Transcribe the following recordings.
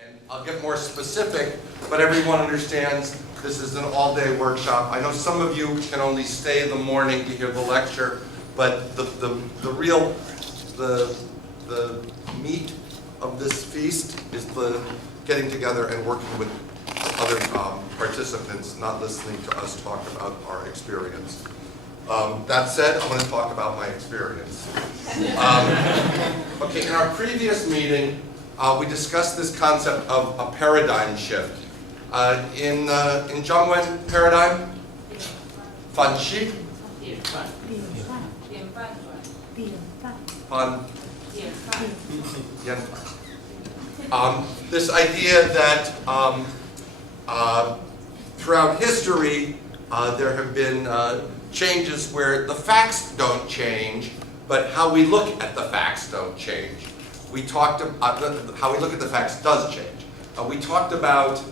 And I'll get more specific, but everyone understands this is an all-day workshop. I know some of you can only stay in the morning to hear the lecture, but the meat of this feast is the getting together and working with other participants, not listening to us talk about our experience. That said, I'm going to talk about my experience. Okay, in our previous meeting, we discussed this concept of a paradigm shift. In Zhongwen paradigm, Fan Shi, Fan Yan. This idea that throughout history there have been changes where the facts don't change, but how we look at the facts don't change. We talked about how we look at the facts does change. We talked about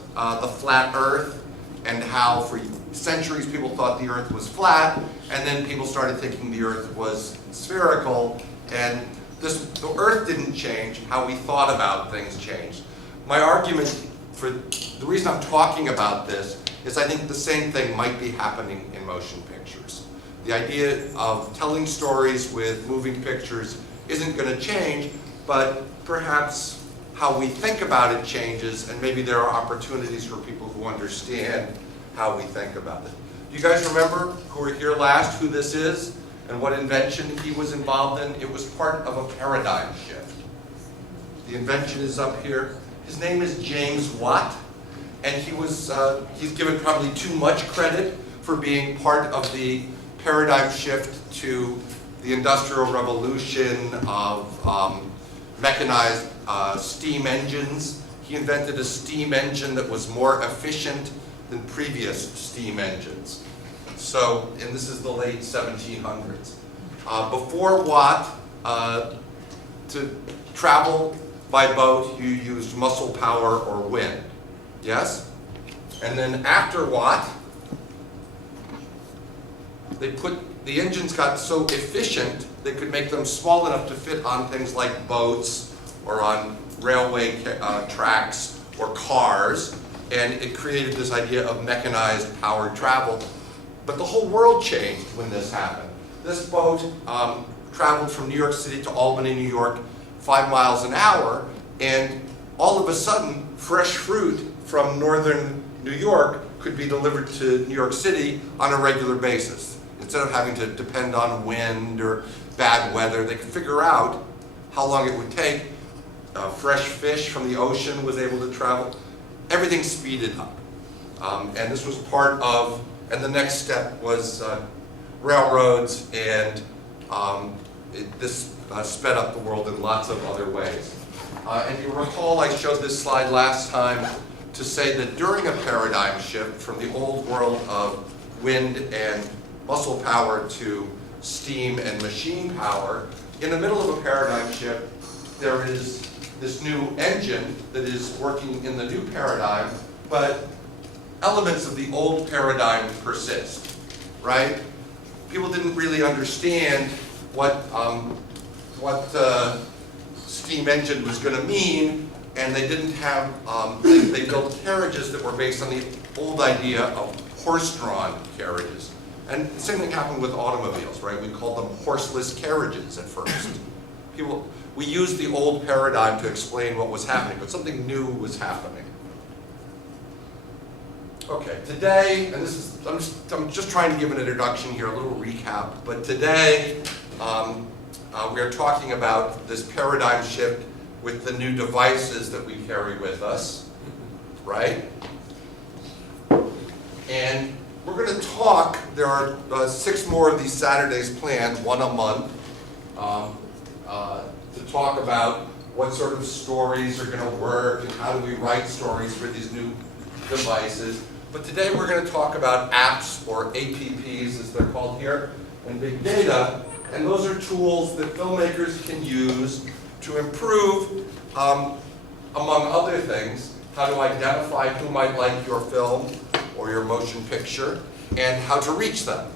the flat Earth and how for centuries people thought the Earth was flat, and then people started thinking the Earth was spherical, and the Earth didn't change, how we thought about things changed. My argument for the reason I'm talking about this is I think the same thing might be happening in motion pictures. The idea of telling stories with moving pictures isn't going to change, but perhaps how we think about it changes, and maybe there are opportunities for people who understand how we think about it. Do you guys remember who were here last, who this is, and what invention he was involved in? It was part of a paradigm shift. The invention is up here. His name is James Watt, and he's given probably too much credit for being part of the paradigm shift to the Industrial Revolution of mechanized steam engines. He invented a steam engine that was more efficient than previous steam engines. So, and this is the late 1700s. Before Watt, to travel by boat, you used muscle power or wind. Yes? And then after Watt, the engines got so efficient they could make them small enough to fit on things like boats or on railway tracks or cars, and it created this idea of mechanized powered travel. But the whole world changed when this happened. This boat traveled from New York City to Albany, New York, 5 miles an hour, and all of a sudden, fresh fruit from northern New York could be delivered to New York City on a regular basis. Instead of having to depend on wind or bad weather, they could figure out how long it would take. Fresh fish from the ocean was able to travel. Everything speeded up. And this was part of, and the next step was railroads, and this sped up the world in lots of other ways. And you recall I showed this slide last time to say that during a paradigm shift from the old world of wind and muscle power to steam and machine power, in the middle of a paradigm shift, there is this new engine that is working in the new paradigm, but elements of the old paradigm persist, right? People didn't really understand what steam engine was going to mean, and they didn't have, they built carriages that were based on the old idea of horse-drawn carriages. And the same thing happened with automobiles, right? We called them horseless carriages at first. We used the old paradigm to explain what was happening, but something new was happening. Okay, today, and this is, I'm just trying to give an introduction here, a little recap, but today we are talking about this paradigm shift with the new devices that we carry with us, right? And we're going to talk, there are 6 more of these Saturdays planned, 1 a month, to talk about what sort of stories are going to work and how do we write stories for these new devices. But today we're going to talk about apps, or APPs as they're called here, and big data, and those are tools that filmmakers can use to improve, among other things, how to identify who might like your film or your motion picture, and how to reach them.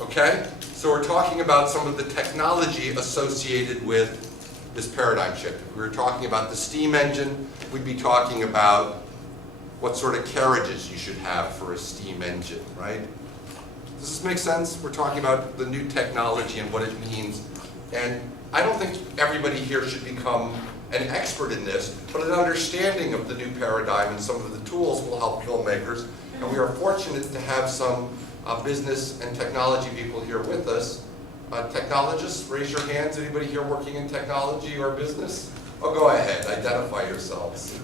Okay? So we're talking about some of the technology associated with this paradigm shift. If we were talking about the steam engine, we'd be talking about what sort of carriages you should have for a steam engine, right? Does this make sense? We're talking about the new technology and what it means. And I don't think everybody here should become an expert in this, but an understanding of the new paradigm and some of the tools will help filmmakers. And we are fortunate to have some business and technology people here with us. Technologists, raise your hands. Anybody here working in technology or business? Oh, go ahead, identify yourselves,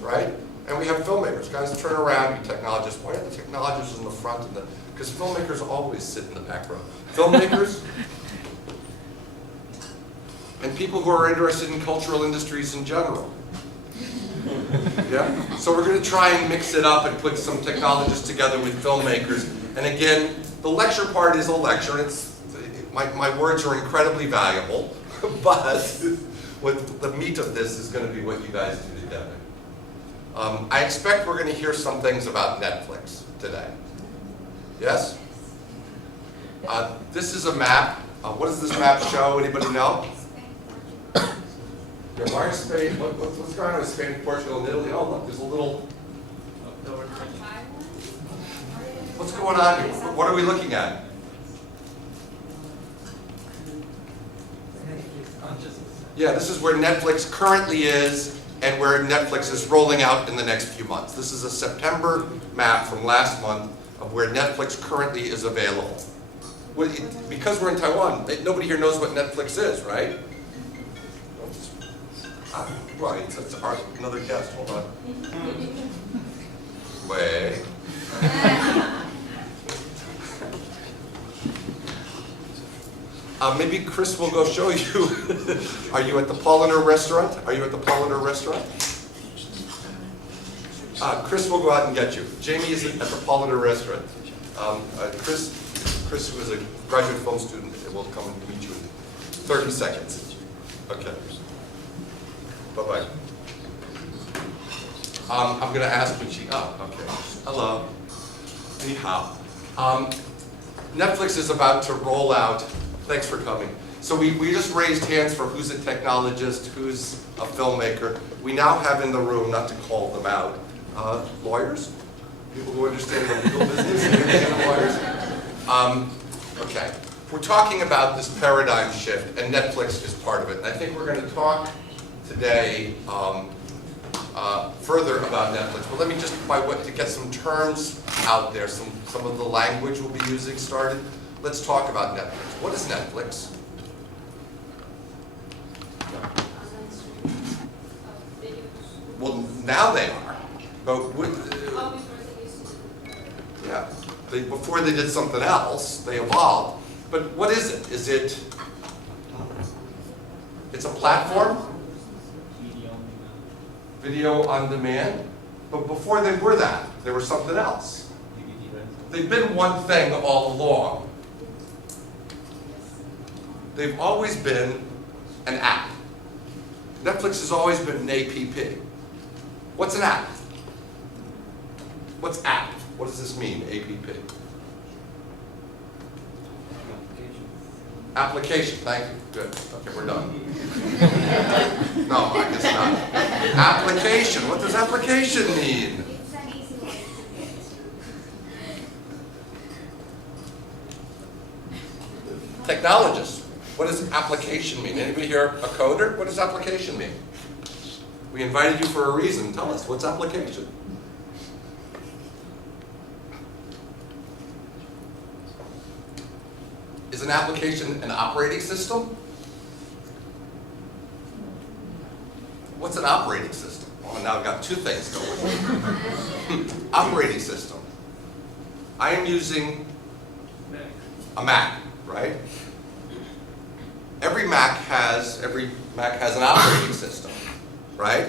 right? And we have filmmakers. Guys, turn around, you technologists. Why are the technologists in the front? Because filmmakers always sit in the back row. Filmmakers and people who are interested in cultural industries in general. Yeah? So we're going to try and mix it up and put some technologists together with filmmakers. And again, the lecture part is a lecture. My words are incredibly valuable, but what the meat of this is going to be what you guys do together. I expect we're going to hear some things about Netflix today. Yes? This is a map. What does this map show? Anybody know? Yeah, why is Spain? What's going on with Spain, Portugal, and Italy? Oh, look, there's a little. What's going on here? What are we looking at? Yeah, this is where Netflix currently is and where Netflix is rolling out in the next few months. This is a September map from last month of where Netflix currently is available. Because we're in Taiwan, nobody here knows what Netflix is, right? Right, that's another guest, hold on. Wait. Maybe Chris will go show you. Are you at the Polliner restaurant? Are you at the Polliner restaurant? Chris will go out and get you. Jamie is at the Polliner restaurant. Chris, who is a graduate film student, will come and meet you in 30 seconds. Okay. Bye-bye. I'm going to ask when she, okay. Hello. Ni hao. Netflix is about to roll out. Thanks for coming. So we just raised hands for who's a technologist, who's a filmmaker. We now have in the room, not to call them out, lawyers, people who understand the legal business, lawyers. Okay, we're talking about this paradigm shift, and Netflix is part of it. And I think we're going to talk today further about Netflix. But let me just, to get some terms out there, some of the language we'll be using started. Let's talk about Netflix. What is Netflix? Well, now they are. But yeah, before they did something else, they evolved. But what is it? Is it? It's a platform. Video on demand. But before they were that, they were something else. They've been one thing all along. They've always been an app. Netflix has always been an app. What's an app? What's app? What does this mean, app? Application, thank you. Good. Okay, we're done. No, I guess not. Application, what does application mean? It's an easy way to get. Technologists. What does application mean? Anybody here a coder? What does application mean? We invited you for a reason. Tell us, what's application? Is an application an operating system? What's an operating system? Well, now I've got two things going. Operating system. I am using a Mac, right? Every Mac has an operating system, right?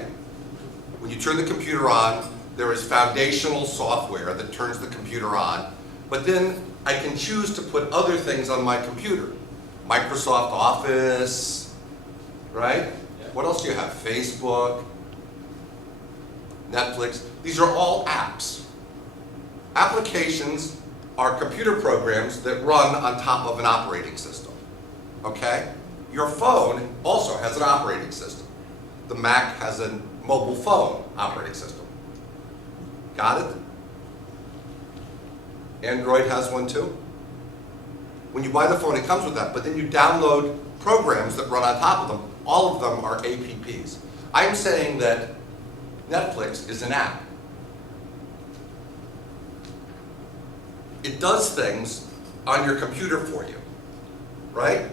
When you turn the computer on, there is foundational software that turns the computer on, but then I can choose to put other things on my computer. Microsoft Office, right? Yeah. What else do you have? Facebook, Netflix. These are all apps. Applications are computer programs that run on top of an operating system, okay? Your phone also has an operating system. The Mac has a mobile phone operating system. Got it? Android has one too. When you buy the phone, it comes with that, but then you download programs that run on top of them. All of them are apps. I'm saying that Netflix is an app. It does things on your computer for you, right?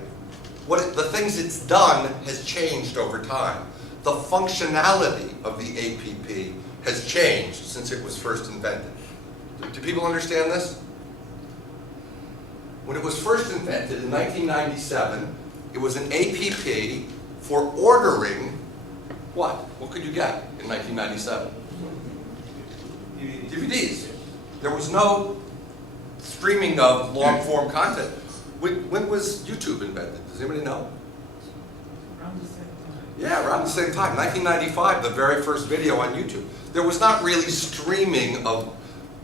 The things it's done has changed over time. The functionality of the app has changed since it was first invented. Do people understand this? When it was first invented in 1997, it was an app for ordering what? What could you get in 1997? DVDs. There was no streaming of long-form content. When was YouTube invented? Does anybody know? Around the same time. Yeah, around the same time, 1995, the very first video on YouTube. There was not really streaming of,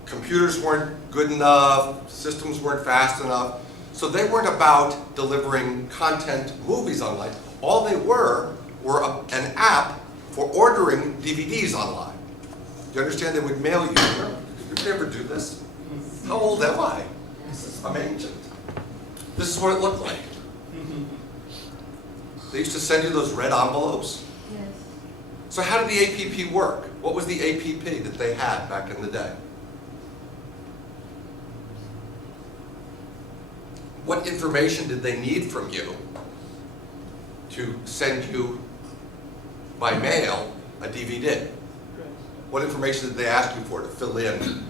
computers weren't good enough, systems weren't fast enough, so they weren't about delivering content movies online. All they were an app for ordering DVDs online. Do you understand? They would mail you. Did you ever do this? How old am I? I'm ancient. This is what it looked like. They used to send you those red envelopes. Yes. So how did the app work? What was the app that they had back in the day? What information did they need from you to send you by mail a DVD? What information did they ask you for to fill in?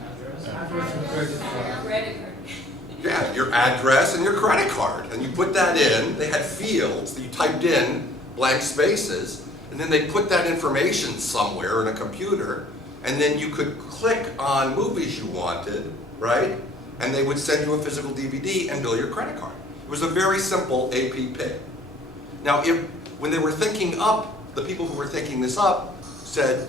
Address. Credit card. Yeah, your address and your credit card. And you put that in. They had fields that you typed in, blank spaces, and then they put that information somewhere in a computer, and then you could click on movies you wanted, right? And they would send you a physical DVD and bill your credit card. It was a very simple app. Now, when they were thinking up, the people who were thinking this up said,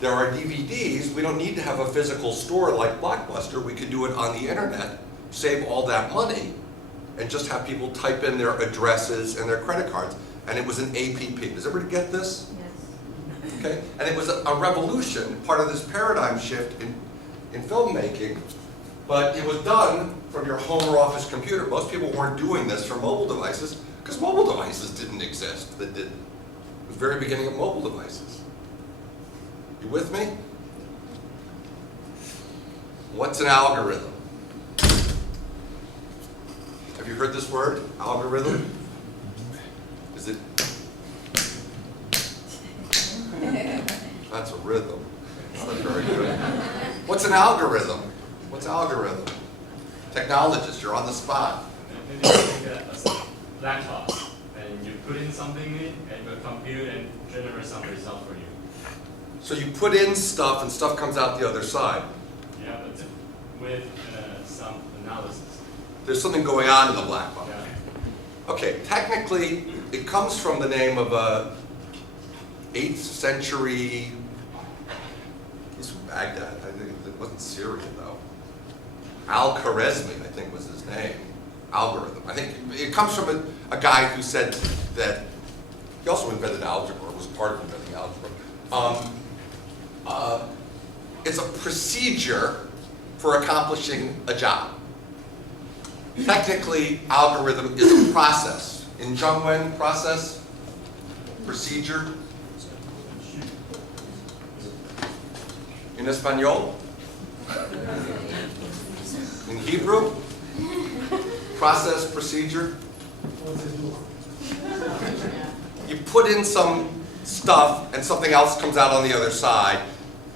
there are DVDs, we don't need to have a physical store like Blockbuster, we could do it on the internet, save all that money, and just have people type in their addresses and their credit cards. And it was an app. Does everybody get this? Yes. Okay? And it was a revolution, part of this paradigm shift in filmmaking, but it was done from your home or office computer. Most people weren't doing this from mobile devices, because mobile devices didn't exist that didn't. It was the very beginning of mobile devices. You with me? What's an algorithm? Have you heard this word, algorithm? Is it? That's a rhythm. That's not very good. What's an algorithm? What's algorithm? Technologist, you're on the spot. Maybe you take a black box and you put in something in it and the computer and generate some result for you. So you put in stuff and stuff comes out the other side. Yeah, but with some analysis. There's something going on in the black box. Yeah. Okay, technically, it comes from the name of a 8th century, he's from Baghdad, I think it wasn't Syrian though. Al-Khwarizmi, I think was his name, algorithm. I think it comes from a guy who said that, he also invented algebra, was part of inventing algebra. It's a procedure for accomplishing a job. Technically, algorithm is a process. In Zhongwen, process, procedure. In Espanol? In Hebrew? Process, procedure. You put in some stuff and something else comes out on the other side.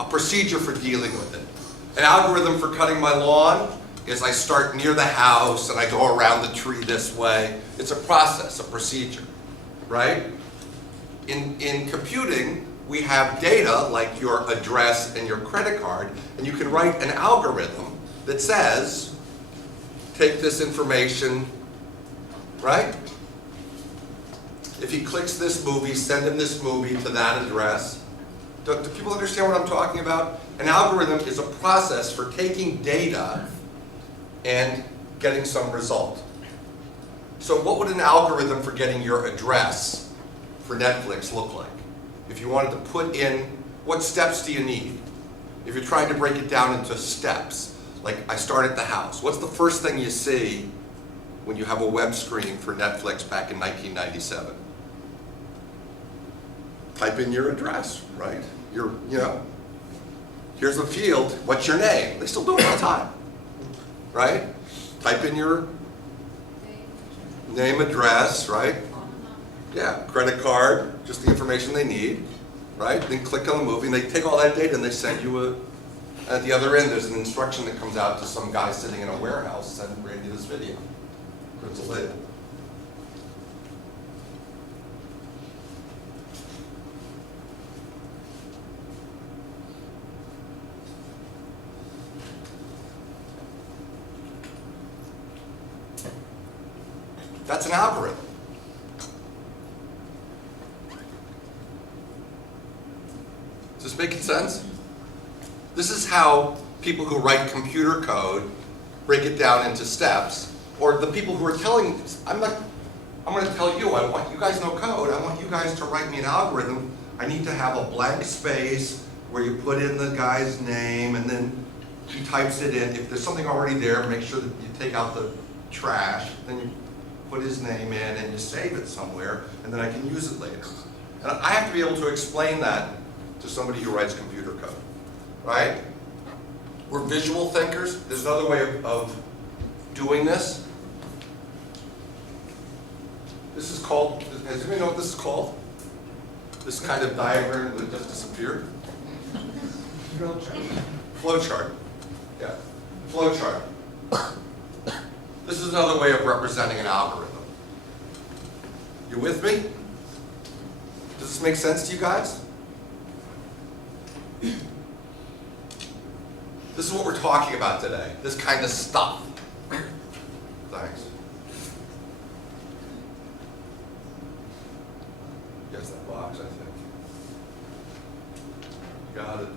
A procedure for dealing with it. An algorithm for cutting my lawn is I start near the house and I go around the tree this way. It's a process, a procedure, right? In computing, we have data like your address and your credit card, and you can write an algorithm that says, take this information, right? If he clicks this movie, send him this movie to that address. Do people understand what I'm talking about? An algorithm is a process for taking data and getting some result. So what would an algorithm for getting your address for Netflix look like? If you wanted to put in, what steps do you need? If you're trying to break it down into steps, like I start at the house, what's the first thing you see when you have a web screen for Netflix back in 1997? Type in your address, right? Here's the field, what's your name? They still do it all the time, right? Type in your name, address, right? Yeah, credit card, just the information they need, right? Then click on the movie, and they take all that data and they send you at the other end, there's an instruction that comes out to some guy sitting in a warehouse, send Randy this video. It's a lid. That's an algorithm. Is this making sense? This is how people who write computer code break it down into steps, or the people who are telling, I'm going to tell you, I want you guys know code, I want you guys to write me an algorithm. I need to have a blank space where you put in the guy's name and then he types it in. If there's something already there, make sure that you take out the trash, then you put his name in and you save it somewhere, and then I can use it later. And I have to be able to explain that to somebody who writes computer code, right? We're visual thinkers. There's another way of doing this. This is called, does anybody know what this is called? This kind of diagram that just disappeared? Flow chart. Yeah, flow chart. This is another way of representing an algorithm. You with me? Does this make sense to you guys? This is what we're talking about today, this kind of stuff. Thanks. Guess that box, I think. Got it.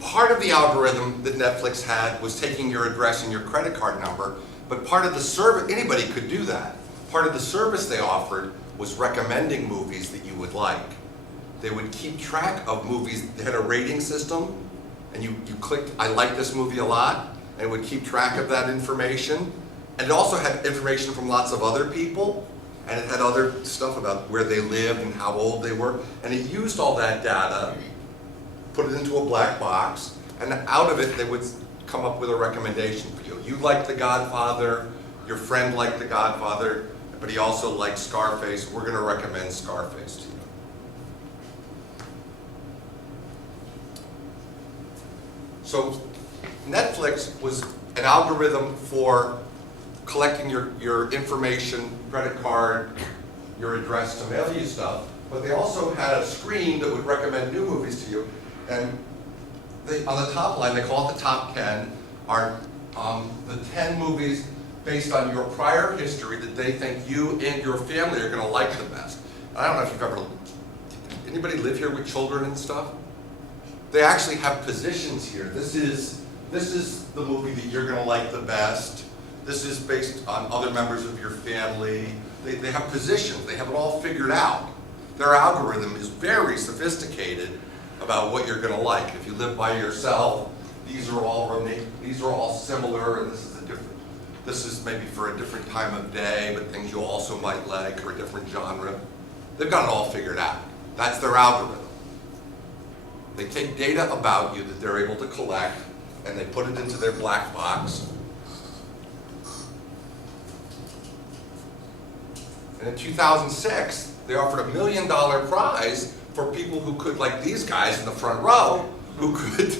Part of the algorithm that Netflix had was taking your address and your credit card number, but part of the service, anybody could do that. Part of the service they offered was recommending movies that you would like. They would keep track of movies. They had a rating system, and you clicked, I like this movie a lot, and it would keep track of that information. And it also had information from lots of other people, and it had other stuff about where they lived and how old they were, and it used all that data, put it into a black box, and out of it they would come up with a recommendation for you. You liked The Godfather, your friend liked The Godfather, but he also liked Scarface. We're going to recommend Scarface to you. So Netflix was an algorithm for collecting your information, credit card, your address to mail you stuff, but they also had a screen that would recommend new movies to you. And on the top line, they call it the top 10, are the 10 movies based on your prior history that they think you and your family are going to like the best. I don't know if you've ever, anybody live here with children and stuff? They actually have positions here. This is the movie that you're going to like the best. This is based on other members of your family. They have positions. They have it all figured out. Their algorithm is very sophisticated about what you're going to like. If you live by yourself, these are all similar, and this is maybe for a different time of day, but things you also might like, or a different genre. They've got it all figured out. That's their algorithm. They take data about you that they're able to collect, and they put it into their black box. And in 2006, they offered $1 million prize for people who could, like these guys in the front row, who could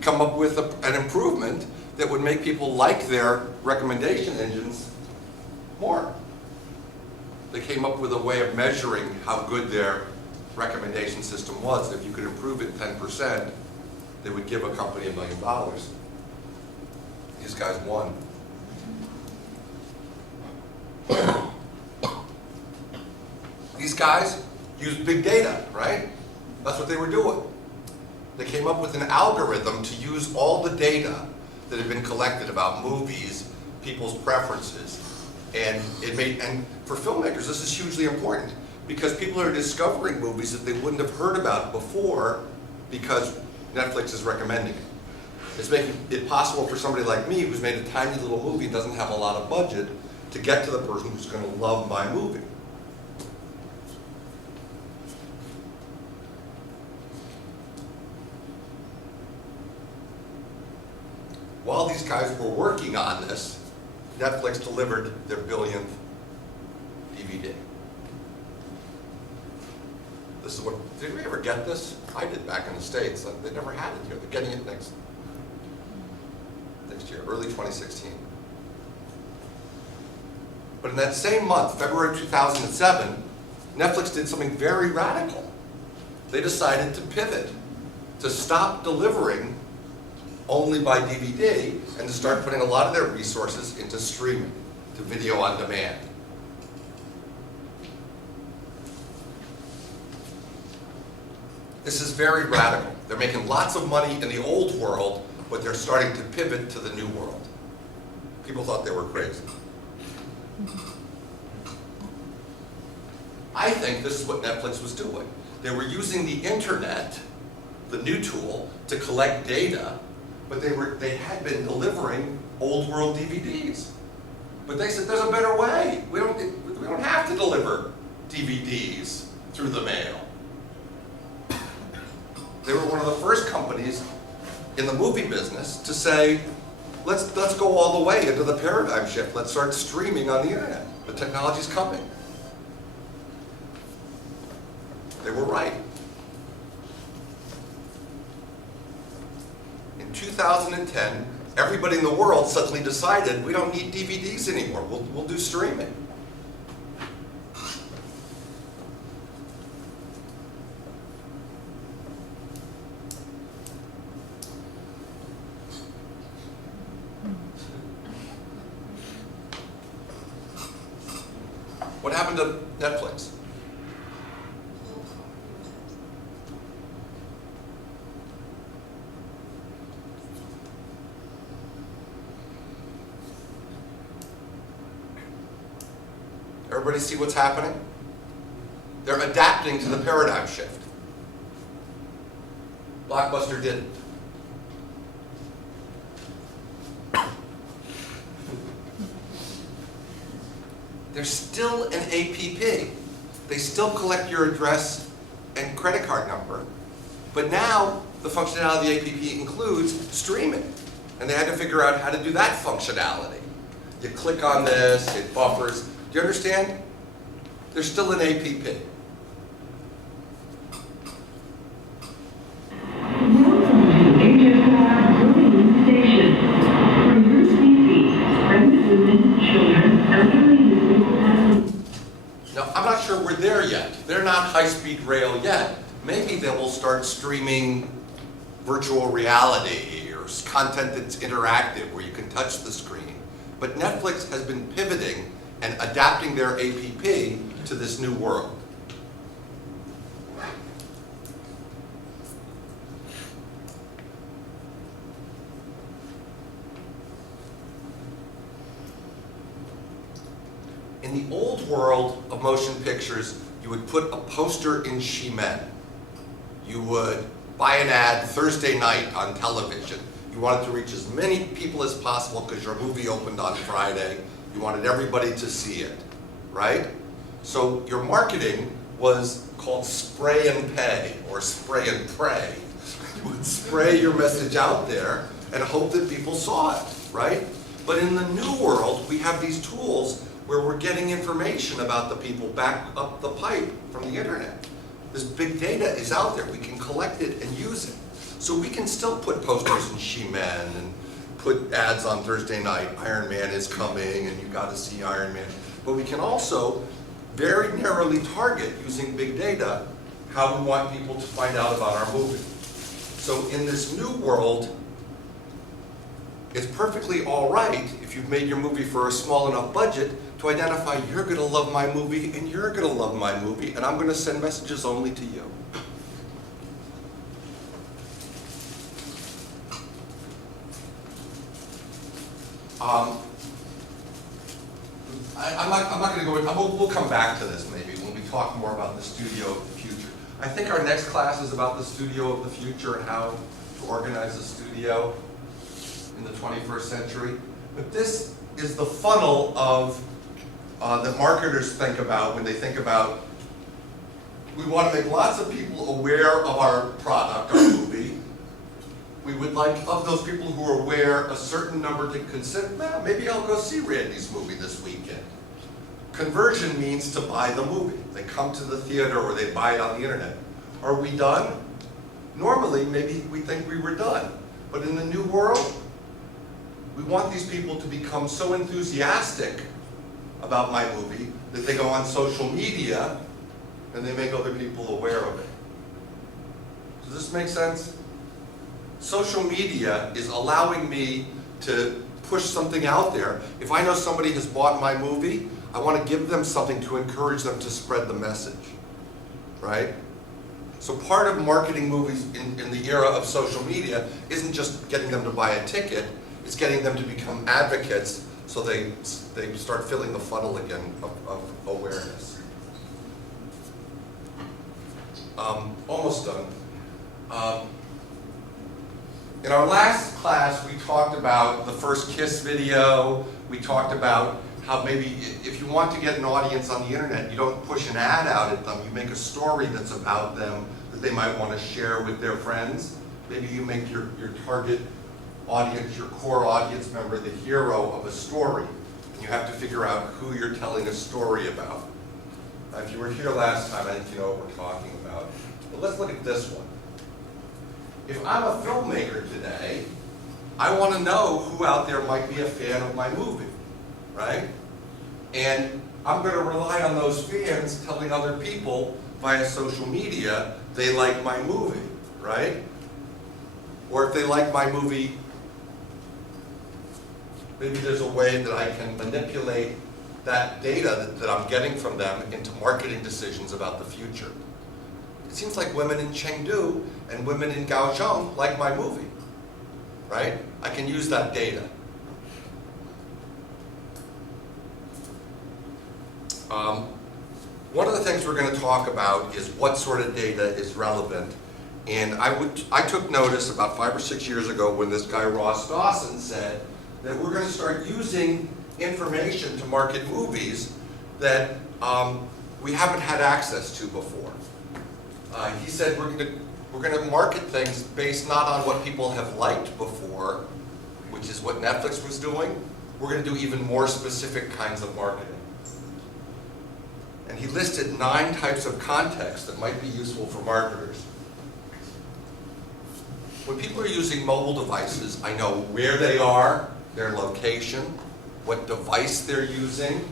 come up with an improvement that would make people like their recommendation engines more. They came up with a way of measuring how good their recommendation system was. If you could improve it 10%, they would give a company $1 million. These guys won. These guys used big data, right? That's what they were doing. They came up with an algorithm to use all the data that had been collected about movies, people's preferences, and for filmmakers this is hugely important because people are discovering movies that they wouldn't have heard about before because Netflix is recommending it. It's making it possible for somebody like me who's made a tiny little movie and doesn't have a lot of budget to get to the person who's going to love my movie. While these guys were working on this, Netflix delivered their billionth DVD. This is what, did we ever get this? I did back in the States. They never had it here. They're getting it next year, early 2016. But in that same month, February 2007, Netflix did something very radical. They decided to pivot, to stop delivering only by DVD and to start putting a lot of their resources into streaming, to video on demand. This is very radical. They're making lots of money in the old world, but they're starting to pivot to the new world. People thought they were crazy. I think this is what Netflix was doing. They were using the internet, the new tool, to collect data, but they had been delivering old world DVDs. But they said, there's a better way. We don't have to deliver DVDs through the mail. They were one of the first companies in the movie business to say, let's go all the way into the paradigm shift. Let's start streaming on the internet. The technology's coming. They were right. In 2010, everybody in the world suddenly decided we don't need DVDs anymore. We'll do streaming. What happened to Netflix? Everybody see what's happening? They're adapting to the paradigm shift. Blockbuster didn't. They're still an APP. They still collect your address and credit card number, but now the functionality of the APP includes streaming. And they had to figure out how to do that functionality. You click on this, it buffers. Do you understand? They're still an APP. Now, I'm not sure we're there yet. They're not high-speed rail yet. Maybe they will start streaming virtual reality or content that's interactive where you can touch the screen. But Netflix has been pivoting and adapting their APP to this new world. In the old world of motion pictures, you would put a poster in Hsin. You would buy an ad Thursday night on television. You wanted to reach as many people as possible because your movie opened on Friday. You wanted everybody to see it, right? So your marketing was called spray and pay or spray and pray. You would spray your message out there and hope that people saw it, right? But in the new world, we have these tools where we're getting information about the people back up the pipe from the internet. This big data is out there. We can collect it and use it. So we can still put posters in Hsin and put ads on Thursday night. Iron Man is coming and you got to see Iron Man. But we can also very narrowly target, using big data, how we want people to find out about our movie. So in this new world, it's perfectly all right if you've made your movie for a small enough budget to identify you're going to love my movie and you're going to love my movie and I'm going to send messages only to you. I'm not going to go, we'll come back to this maybe when we talk more about the studio of the future. I think our next class is about the studio of the future and how to organize a studio in the 21st century. But this is the funnel of that marketers think about when they think about, we want to make lots of people aware of our product, our movie. We would like, of those people who are aware, a certain number to consider, maybe I'll go see Randy's movie this weekend. Conversion means to buy the movie. They come to the theater or they buy it on the internet. Are we done? Normally, maybe we think we were done. But in the new world, we want these people to become so enthusiastic about my movie that they go on social media and they make other people aware of it. Does this make sense? Social media is allowing me to push something out there. If I know somebody has bought my movie, I want to give them something to encourage them to spread the message, right? So part of marketing movies in the era of social media isn't just getting them to buy a ticket, it's getting them to become advocates so they start filling the funnel again of awareness. Almost done. In our last class, we talked about the first kiss video. We talked about how maybe if you want to get an audience on the internet, you don't push an ad out at them. You make a story that's about them that they might want to share with their friends. Maybe you make your target audience, your core audience member, the hero of a story. And you have to figure out who you're telling a story about. Now, if you were here last time, I think you know what we're talking about. But let's look at this one. If I'm a filmmaker today, I want to know who out there might be a fan of my movie, right? And I'm going to rely on those fans telling other people via social media they like my movie, right? Or if they like my movie, maybe there's a way that I can manipulate that data that I'm getting from them into marketing decisions about the future. It seems like women in Chengdu and women in Kaohsiung like my movie, right? I can use that data. One of the things we're going to talk about is what sort of data is relevant. And I took notice about 5 or 6 years ago when this guy Ross Dawson said that we're going to start using information to market movies that we haven't had access to before. He said we're going to market things based not on what people have liked before, which is what Netflix was doing. We're going to do even more specific kinds of marketing. And he listed 9 types of context that might be useful for marketers. When people are using mobile devices, I know where they are, their location, what device they're using,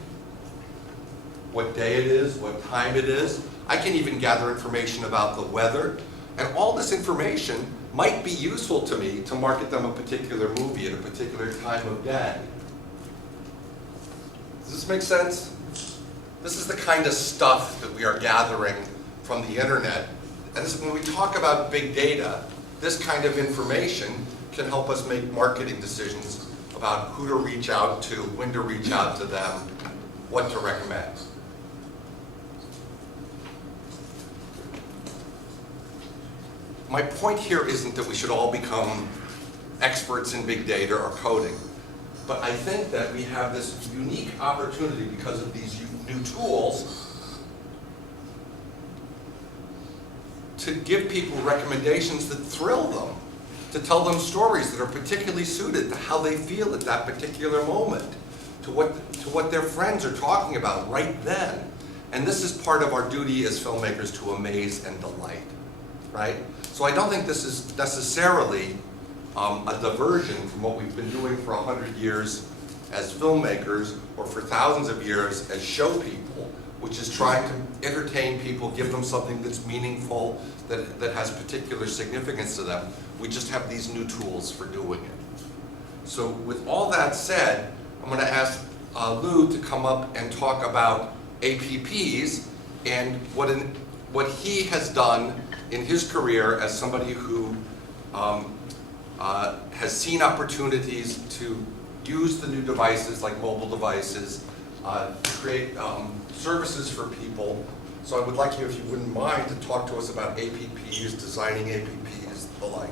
what day it is, what time it is. I can even gather information about the weather. And all this information might be useful to me to market them a particular movie at a particular time of day. Does this make sense? This is the kind of stuff that we are gathering from the internet. And this, when we talk about big data, this kind of information can help us make marketing decisions about who to reach out to, when to reach out to them, what to recommend. My point here isn't that we should all become experts in big data or coding, but I think that we have this unique opportunity because of these new tools to give people recommendations that thrill them, to tell them stories that are particularly suited to how they feel at that particular moment, to what their friends are talking about right then. And this is part of our duty as filmmakers to amaze and delight, right? So I don't think this is necessarily a diversion from what we've been doing for 100 years as filmmakers or for thousands of years as show people, which is trying to entertain people, give them something that's meaningful, that has particular significance to them. We just have these new tools for doing it. So with all that said, I'm going to ask Lou to come up and talk about APPs and what he has done in his career as somebody who has seen opportunities to use the new devices like mobile devices to create services for people. So I would like you, if you wouldn't mind, to talk to us about APPs, designing APPs, the like.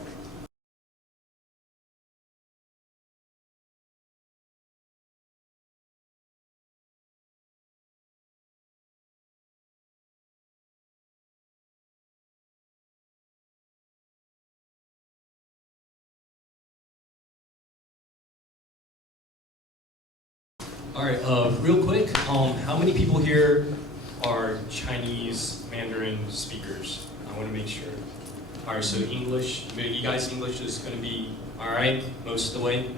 All right, real quick, how many people here are Chinese Mandarin speakers? I want to make sure. All right, so English, you guys, English is going to be all right most of the way.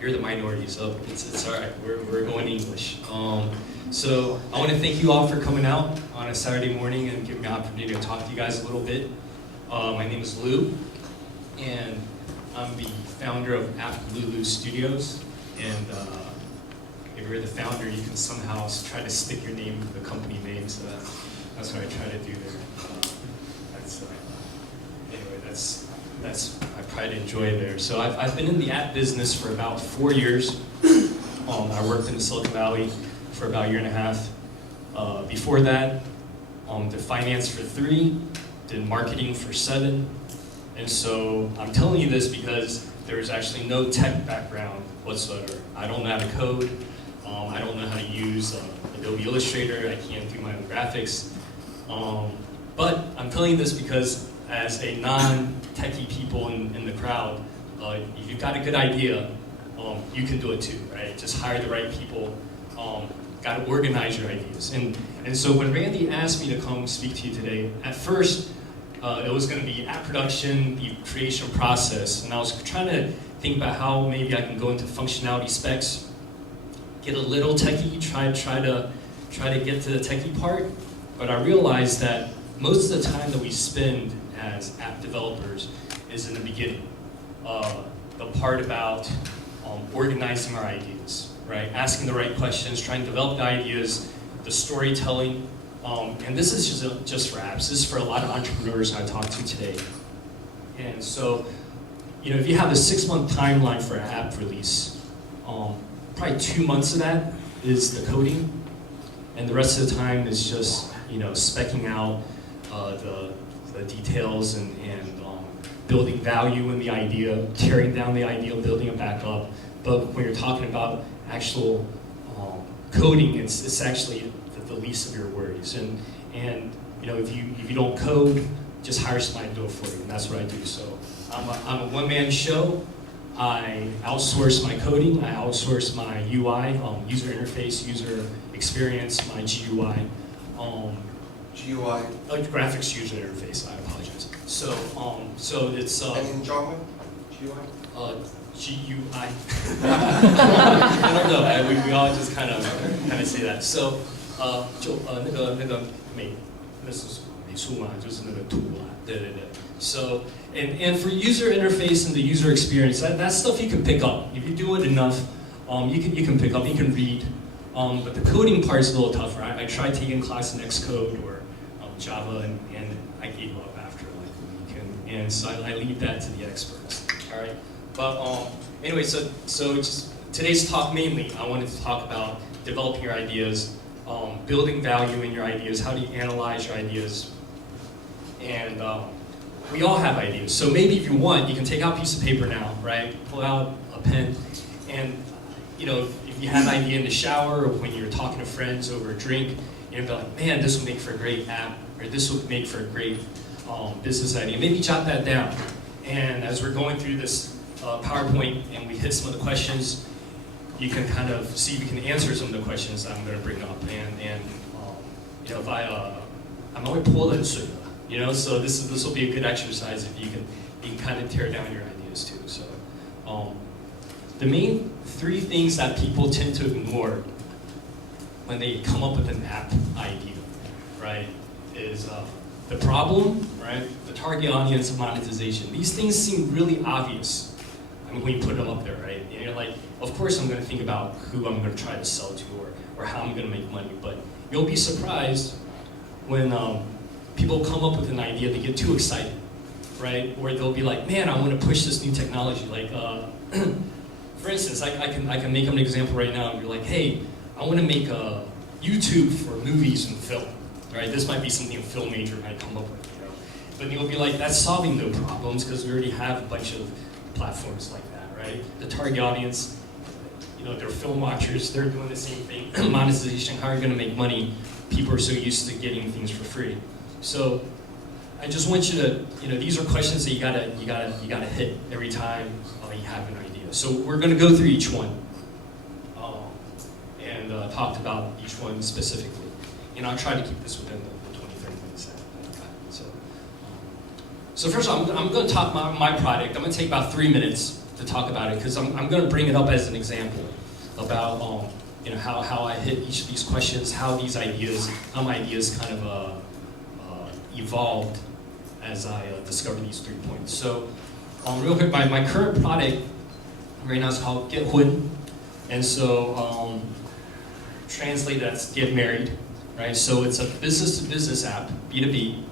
You're the minority, so it's all right. We're going English. So I want to thank you all for coming out on a Saturday morning and giving me the opportunity to talk to you guys a little bit. My name is Lou, and I'm the founder of Lulu Studios. And if you're the founder, you can somehow try to stick your name to the company name, so that's what I try to do there. Anyway, that's I try to enjoy there. So I've been in the app business for about 4 years. I worked in the Silicon Valley for about 1.5 years. Before that, did finance for 3, did marketing for 7. And so I'm telling you this because there's actually no tech background whatsoever. I don't know how to code. I don't know how to use Adobe Illustrator. I can't do my own graphics. But I'm telling you this because as a non-techie people in the crowd, if you've got a good idea, you can do it too, right? Just hire the right people. Got to organize your ideas. And so when Randy asked me to come speak to you today, at first it was going to be app production, the creation process, and I was trying to think about how maybe I can go into functionality specs, get a little techie, try to get to the techie part, but I realized that most of the time that we spend as app developers is in the beginning. The part about organizing our ideas, right? Asking the right questions, trying to develop the ideas, the storytelling, and this is just for apps. This is for a lot of entrepreneurs I talked to today. And so, if you have a 6-month timeline for an app release, probably 2 months of that is the coding, and the rest of the time is just speccing out the details and building value in the idea, tearing down the idea, building it back up. But when you're talking about actual coding, it's actually the least of your worries. And if you don't code, just hire somebody to do it for you, and that's what I do. So I'm a one-man show. I outsource my coding, I outsource my UI, user interface, user experience, my GUI. GUI. Graphics user interface, I apologize. So it's And in German? GUI? GUI. I don't know. We all just kind of say that. So 那是美术嘛，就是那个图啊，对。So and for user interface and the user experience, that stuff you can pick up if you do it enough. You can pick up, you can read. But the coding part is a little tougher. I tried taking a class in Xcode or Java, and I gave up after like a week. And so I leave that to the experts. All right. But anyway, so just today's talk mainly, I wanted to talk about developing your ideas, building value in your ideas. How do you analyze your ideas? And we all have ideas. So maybe if you want, you can take out a piece of paper now, right? Pull out a pen, and if you have an idea in the shower or when you're talking to friends over a drink, you're like, man, this would make for a great app, or this would make for a great business idea. Maybe jot that down. And as we're going through this PowerPoint and we hit some of the questions, you can kind of see if you can answer some of the questions I'm going to bring up. And if I'm always pulling it, so this will be a good exercise if you can kind of tear down your ideas too. So the main 3 things that people tend to ignore when they come up with an app idea, right, is the problem, right, the target audience, and monetization. These things seem really obvious. I mean, when you put them up there, right? And you're like, of course I'm going to think about who I'm going to try to sell to or how I'm going to make money. But you'll be surprised when people come up with an idea, they get too excited, right? Or they'll be like, man, I want to push this new technology. Like, for instance, I can make up an example right now. You're like, hey, I want to make a YouTube for movies and film, right? This might be something a film major might come up with, you know. But you'll be like, that's solving no problems because we already have a bunch of platforms like that, right? The target audience, you know, they're film watchers, they're doing the same thing. Monetization, how are you going to make money? People are so used to getting things for free. So I just want you to, you know, these are questions that you gotta hit every time you have an idea. So we're going to go through each one and talk about each one specifically. And I'll try to keep this within the 20, 30 minutes that I've got. So first of all, I'm going to talk about my product. I'm going to take about 3 minutes to talk about it because I'm going to bring it up as an example about you know, how I hit each of these questions, how my ideas kind of evolved as I discovered these 3 points. So real quick, my current product right now is called Get Hsin. And so translate that's get married, right? So it's a business-to-business app, B2B.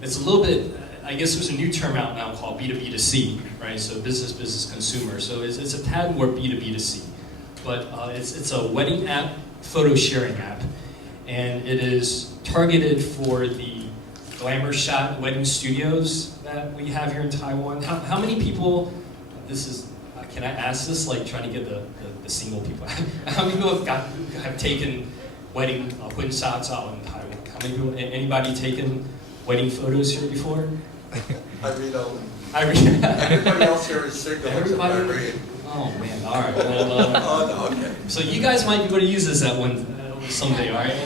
It's a little bit, I guess there's a new term out now called B2B2C, right? So business consumer. So it's a tad more B2B2C. But it's a wedding app, photo sharing app. And it is targeted for the glamour shot wedding studios that we have here in Taiwan. How many people, can I ask this, like trying to get the single people, how many people have taken wedding Hsin shots out in Taiwan? How many people, anybody taken wedding photos here before? I read only. Irene. Everybody else here is single except Irene. Oh man, all right. Well, Oh, no, okay. so you guys might be able to use this at someday, all right?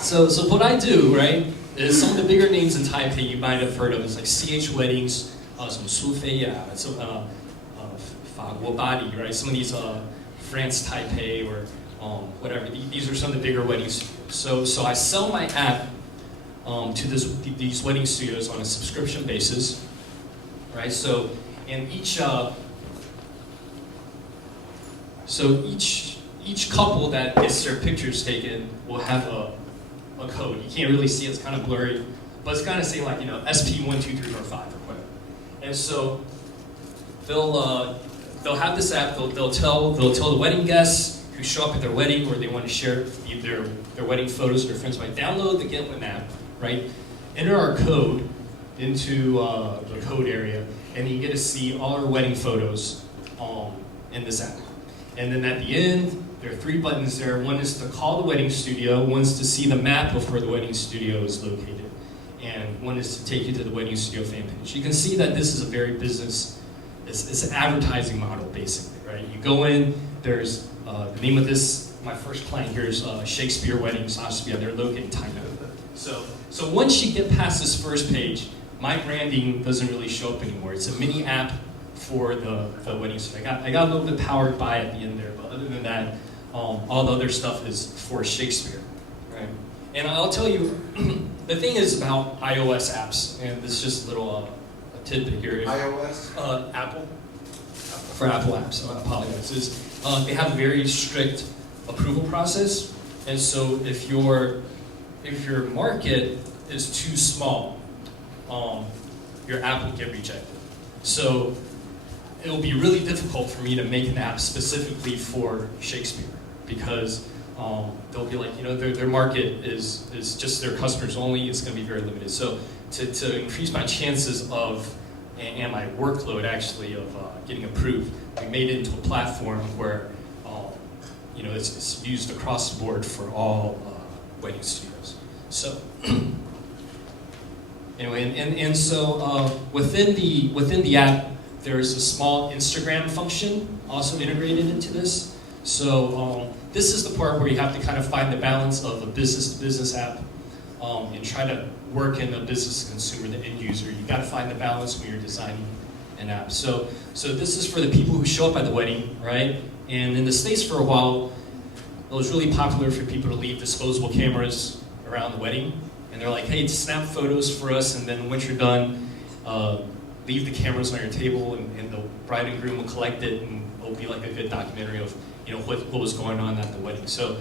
So what I do, right, is some of the bigger names in Taipei you might have heard of. It's like CH Weddings, some Sufei, some Faguo Badi, right? Some of these France Taipei or whatever. These are some of the bigger weddings. So I sell my app to these wedding studios on a subscription basis, right? So and each couple that gets their pictures taken will have a code. You can't really see it, it's kind of blurry, but it's kind of saying like, you know, SP12345 or whatever. And so they'll have this app. They'll tell the wedding guests who show up at their wedding or they want to share their wedding photos with their friends, might download the Get Hsin app, right? Enter our code into the code area, and you get to see all our wedding photos in this app. And then at the end, there are 3 buttons there. One is to call the wedding studio, one is to see the map of where the wedding studio is located, and one is to take you to the wedding studio fan page. You can see that this is a very it's an advertising model basically, right? You go in, there's the name of this, my first client here is Shakespeare Weddings, Austria, they're located in China. So once you get past this first page, my branding doesn't really show up anymore. It's a mini app for the wedding. So I got a little bit powered by at the end there, but other than that, all the other stuff is for Shakespeare, right? And I'll tell you, the thing is about iOS apps, and this is just a little a tidbit here. iOS? Apple. For Apple apps, I apologize. They have a very strict approval process, and so if your market is too small, your app will get rejected. So it will be really difficult for me to make an app specifically for Shakespeare because they'll be like, you know, their market is just their customers only. It's going to be very limited. So to increase my chances of and my workload actually of getting approved, we made it into a platform where you know it's used across the board for all wedding studios. So. Anyway, and so within the app, there's a small Instagram function also integrated into this. So this is the part where you have to kind of find the balance of a business-to-business app and try to work in the business-to-consumer, the end user. You got to find the balance when you're designing an app. So this is for the people who show up at the wedding, right? And in the States for a while, it was really popular for people to leave disposable cameras around the wedding. And they're like, hey, snap photos for us, and then once you're done, leave the cameras on your table, and the bride and groom will collect it, and it'll be like a good documentary of, you know, what was going on at the wedding. So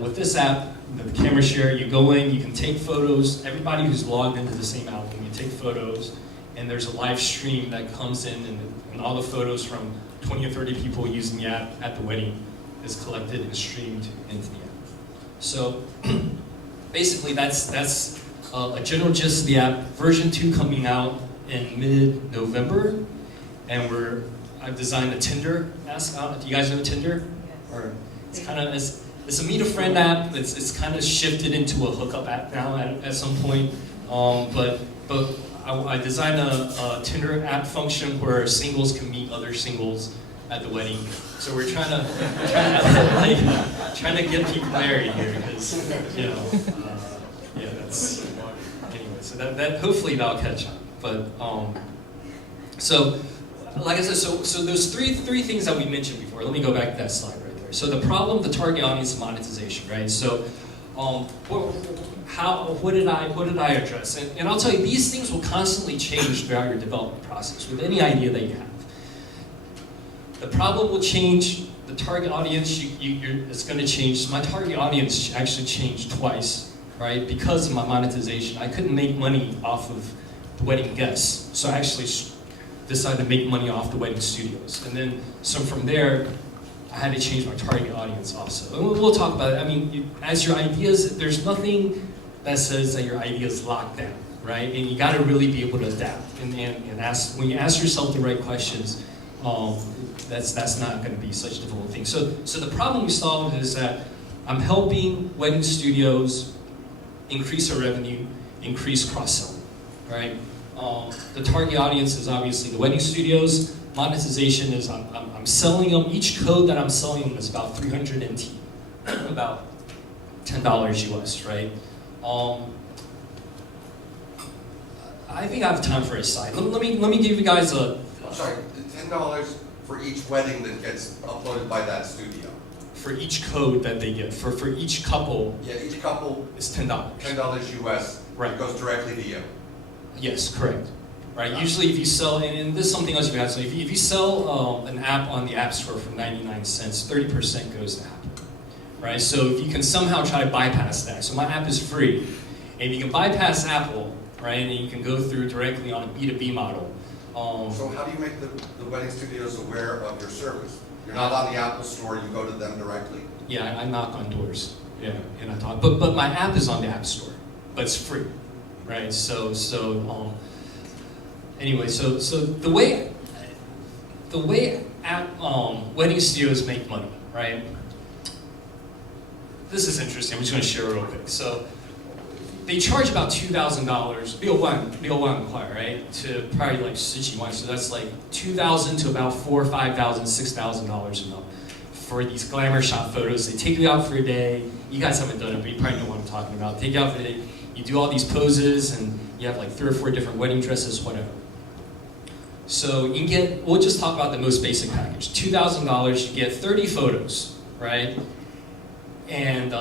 with this app, the camera share, you go in, you can take photos. Everybody who's logged into the same album, you take photos, and there's a live stream that comes in, and all the photos from 20 or 30 people using the app at the wedding is collected and streamed into the app. So basically that's a general gist of the app. Version 2 coming out in mid-November, and I've designed a Tinder-esque app. Do you guys know Tinder? Or it's kind of it's a meet a friend app. It's kind of shifted into a hookup app now at some point. But I designed a Tinder app function where singles can meet other singles at the wedding. So we're trying to get people married here because yeah, that's anyway. So that hopefully that'll catch on. But so like I said, so there's three things that we mentioned before. Let me go back to that slide right there. So the problem, the target audience, and monetization, right? So what did I address? And I'll tell you, these things will constantly change throughout your development process with any idea that you have. The problem will change. The target audience, it's going to change. My target audience actually changed twice, right? Because of my monetization, I couldn't make money off of the wedding guests, so I actually decided to make money off the wedding studios. And then, so from there, I had to change my target audience also. And we'll talk about it. I mean, as your ideas, there's nothing that says that your idea is locked down, right? And you got to really be able to adapt and ask. When you ask yourself the right questions, that's not going to be such a difficult thing. So the problem we solved is that I'm helping wedding studios increase their revenue, increase cross-selling, right? The target audience is obviously the wedding studios. Monetization is I'm selling them, each code that I'm selling them is about 300 NT, about $10 US, right? I think I have time for a side. Let me give you guys a... I'm sorry, $10 for each wedding that gets uploaded by that studio. For each code that they get, for each couple, Yeah, each couple, it's $10. $10 US. Right. It goes directly to you. Yes, correct. Right. Usually, if you sell, and this is something else you can add. So if you sell an app on the App Store for 99 cents, 30% goes to Apple. Right. So if you can somehow try to bypass that, so my app is free, and if you can bypass Apple, right, and you can go through directly on a B2B model. So how do you make the wedding studios aware of your service? You're not on the Apple Store, you go to them directly? Yeah, I knock on doors. Yeah, and I talk. But my app is on the App Store, but it's free, right? Anyway, so the way wedding studios make money, right? This is interesting. I'm just going to share real quick. So they charge about $2,000, 6万块, right? To probably like 十几万. So that's like $2,000 to about $4,000, $5,000, $6,000 a month for these glamour shot photos. They take you out for a day. You guys haven't done it, but you probably know what I'm talking about. Take you out for a day. You do all these poses, and you have like 3 or 4 different wedding dresses, whatever. So you can get, we'll just talk about the most basic package. $2,000, you get 30 photos, right? And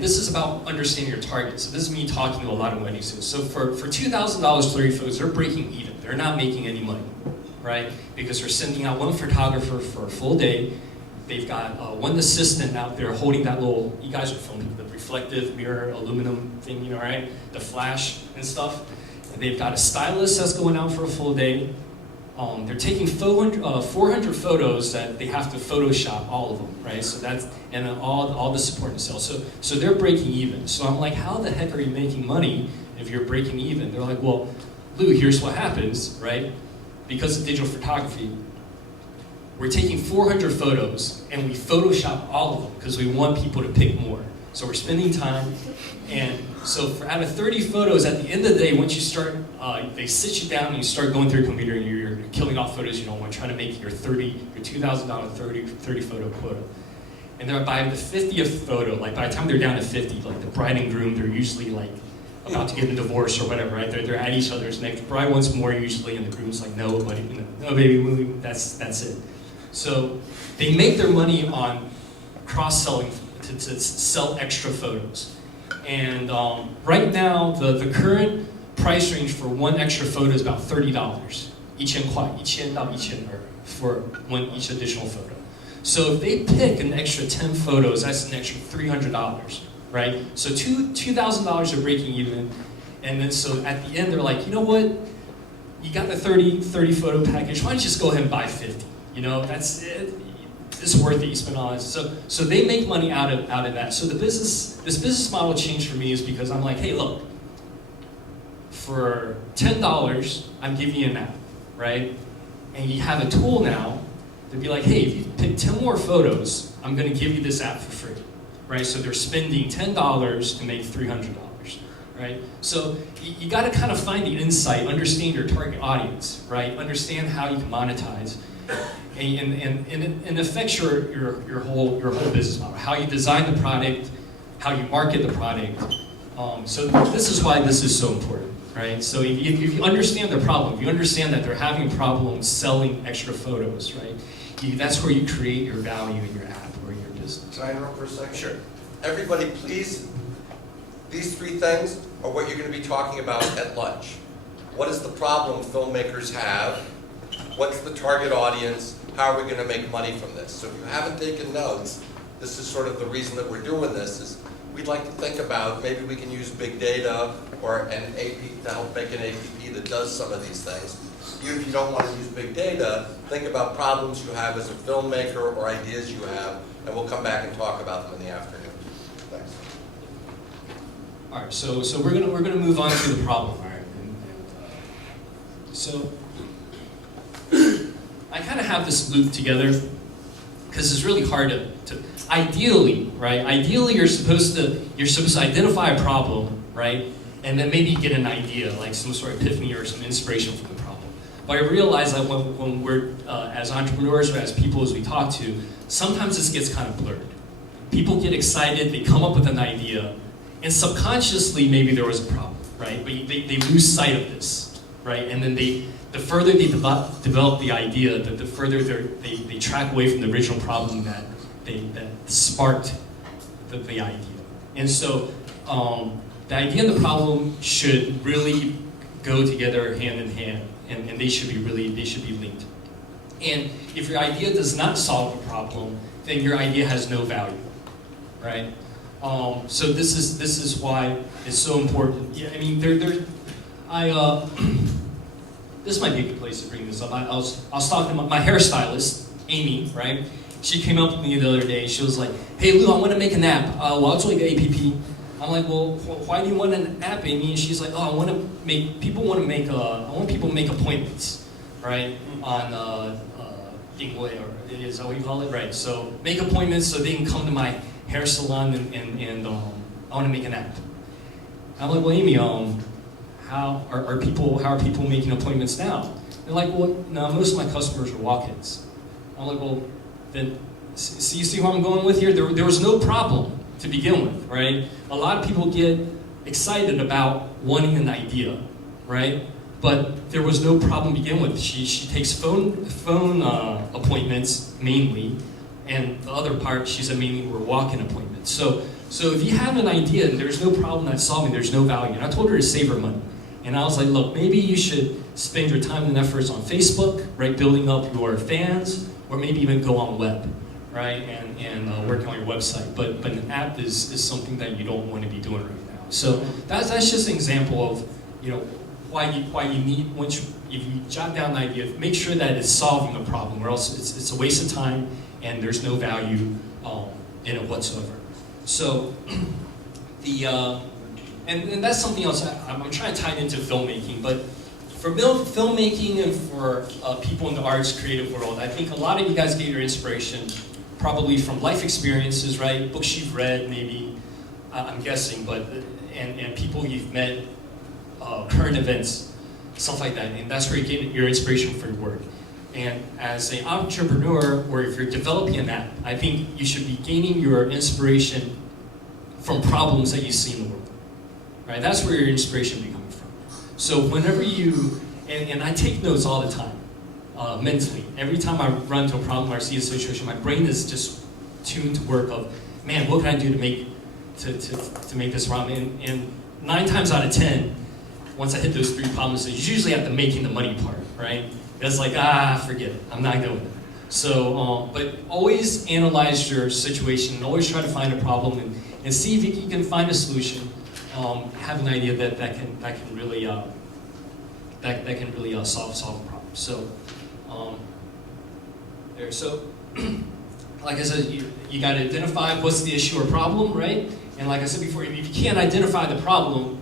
this is about understanding your target. So this is me talking to a lot of wedding studios. So for $2,000, 30 photos, they're breaking even. They're not making any money, right? Because they're sending out one photographer for a full day. They've got one assistant out there holding that little, you guys are filming the reflective mirror aluminum thing, you know, right? The flash and stuff. And they've got a stylist that's going out for a full day. They're taking 400 photos that they have to Photoshop all of them, right? So that's, and then all the support and sales. So they're breaking even. So I'm like, how the heck are you making money if you're breaking even? They're like, well, Lou, here's what happens, right? Because of digital photography, we're taking 400 photos and we Photoshop all of them because we want people to pick more. So we're spending time, and so out of 30 photos, at the end of the day, once you start, they sit you down and you start going through your computer and you're killing off photos you don't want, trying to make your $2,000 30 photo quota. And then by the 50th photo, like by the time they're down to 50, like the bride and groom, they're usually like about to get a divorce or whatever, right? They're at each other's neck. The bride wants more usually, and the groom's like, no, buddy, no, baby, that's it. So they make their money on cross-selling to sell extra photos. And right now, the current price range for one extra photo is about $30. 1000块, 1000到1200 for each additional photo. So if they pick an extra 10 photos, that's an extra $300, right? So $2,000 are breaking even. And then so at the end, they're like, you know what? you got the 30 photo package, why don't you just go ahead and buy 50? You know, that's it. It's worth it. You spend all that. So they make money out of that. So this business model change for me is because I'm like, hey, look, for $10, I'm giving you an app, right? And you have a tool now to be like, hey, if you pick 10 more photos, I'm going to give you this app for free, right? So they're spending $10 to make $300, right? So you got to kind of find the insight, understand your target audience, right? Understand how you can monetize, and it affects your whole business model, how you design the product, how you market the product. So this is why this is so important, right? So if you understand their problem, if you understand that they're having problems selling extra photos, right? That's where you create your value in your app or in your business. Can I interrupt for a second? Sure. Everybody, please, these three things are what you're going to be talking about at lunch. What is the problem filmmakers have? What's the target audience? How are we going to make money from this? So if you haven't taken notes, this is sort of the reason that we're doing this, is we'd like to think about maybe we can use big data or an AP to help make an APP that does some of these things. Even if you don't want to use big data, think about problems you have as a filmmaker or ideas you have, and we'll come back and talk about them in the afternoon. Thanks. All right, so we're gonna move on to the problem. All right, so I kind of have this loop together because it's really hard to ideally, right? Ideally, you're supposed to identify a problem, right, and then maybe get an idea, like some sort of epiphany or some inspiration from the problem. But I realize that when we're as entrepreneurs or as people as we talk to, sometimes this gets kind of blurred. People get excited, they come up with an idea, and subconsciously maybe there was a problem, right? But they lose sight of this, right? And then the further they develop the idea, the further they track away from the original problem that sparked the idea. And so the idea and the problem should really go together hand in hand, and they should be linked. And if your idea does not solve a problem, then your idea has no value, right? So this is why it's so important. Yeah, I mean, this might be a good place to bring this up. I was talking to my hairstylist, Amy, right? She came up with me the other day. She was like, "Hey Lou, I want to make an app. What's like an APP?" I'm like, "Well, why do you want an app, Amy?" And she's like, "Oh, I want people to make appointments, right? On Dingway, or is that what you call it, right? So make appointments so they can come to my hair salon, and I want to make an app." I'm like, "Well, Amy, how are people making appointments now?" They're like, "Well, no, most of my customers are walk-ins." I'm like, "Well, then, so you see where I'm going with here? There was no problem to begin with, right? A lot of people get excited about wanting an idea, right? But there was no problem to begin with. She takes phone appointments mainly, and the other part, she said mainly were walk-in appointments. So if you have an idea and there's no problem that's solving, there's no value. And I told her to save her money. And I was like, look, maybe you should spend your time and efforts on Facebook, right, building up your fans, or maybe even go on web, right, and working on your website. But an app is something that you don't want to be doing right now. So that's just an example of, you know, why you need, if you jot down an idea, make sure that it's solving a problem, or else it's a waste of time and there's no value in it whatsoever. So and that's something else I'm trying to tie it into filmmaking, but for filmmaking and for people in the arts creative world, I think a lot of you guys get your inspiration probably from life experiences, right? Books you've read, maybe, I'm guessing, but and people you've met, current events, stuff like that, and that's where you get your inspiration for your work. And as an entrepreneur, or if you're developing an app, I think you should be gaining your inspiration from problems that you see in the world, right? That's where your inspiration will be coming from. So whenever you, and I take notes all the time, mentally. Every time I run into a problem or see a situation, my brain is just tuned to work of, man, what can I do to make this problem? And 9 times out of 10, once I hit those 3 problems, it's usually at the making the money part, right? It's like, forget it, I'm not doing it. So, but always analyze your situation, and always try to find a problem, and see if you can find a solution. Have an idea that can really that can really solve a problem. So there. So like I said, you got to identify what's the issue or problem, right? And like I said before, if you can't identify the problem,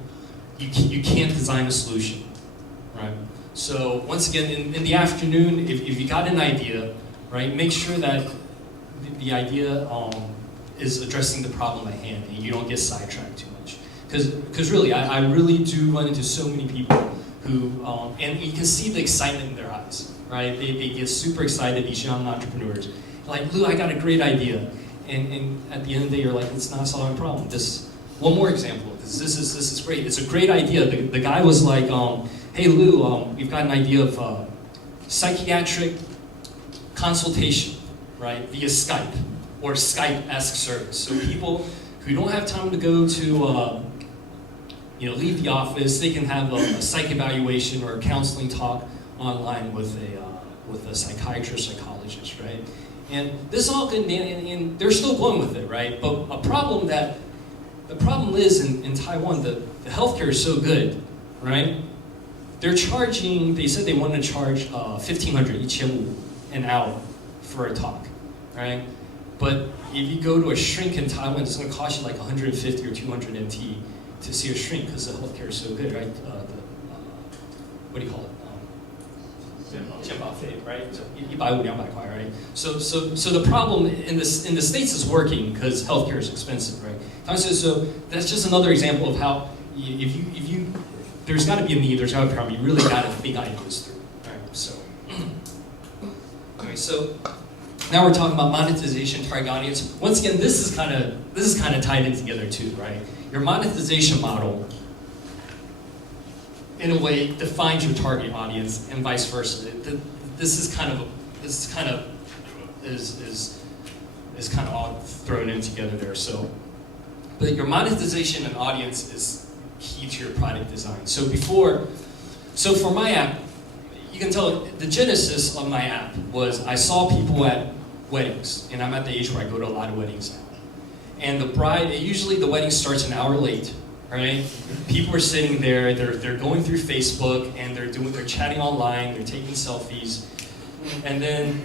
you can't design a solution, right? So once again, in the afternoon, if you got an idea, right, make sure that the idea is addressing the problem at hand, and you don't get sidetracked too much. Because really, I really do run into so many people who, and you can see the excitement in their eyes, right? They get super excited, these young entrepreneurs. Like, Lou, I got a great idea. And at the end of the day, you're like, it's not solving a problem. One more example. This is great. It's a great idea. The guy was like, hey Lou, we've got an idea of psychiatric consultation, right, via Skype or Skype-esque service. So people who don't have time to go to, leave the office, they can have a psych evaluation or a counseling talk online with a psychiatrist, psychologist, right? And this all can, and they're still going with it, right? But the problem is in Taiwan, the healthcare is so good, right? They said they want to charge 1,500 an hour for a talk, right? But if you go to a shrink in Taiwan, it's going to cost you like 150 or 200 NT to see a shrink because the healthcare is so good, right? What do you call it? 健保费, right? So 150, 200 块, right? So the problem in the States is working because healthcare is expensive, right? So that's just another example of how if you there's got to be a need, there's got to be a problem. You really got to think ideas through, right? So okay, so now we're talking about monetization, target audience. Once again, this is kind of tied in together too, right? Your monetization model, in a way, defines your target audience, and vice versa. This is kind of all thrown in together there. So, but your monetization and audience is key to your product design. So for my app, you can tell the genesis of my app was I saw people at weddings, and I'm at the age where I go to a lot of weddings now. And usually the wedding starts an hour late. Right? People are sitting there, they're going through Facebook, and they're chatting online, they're taking selfies, and then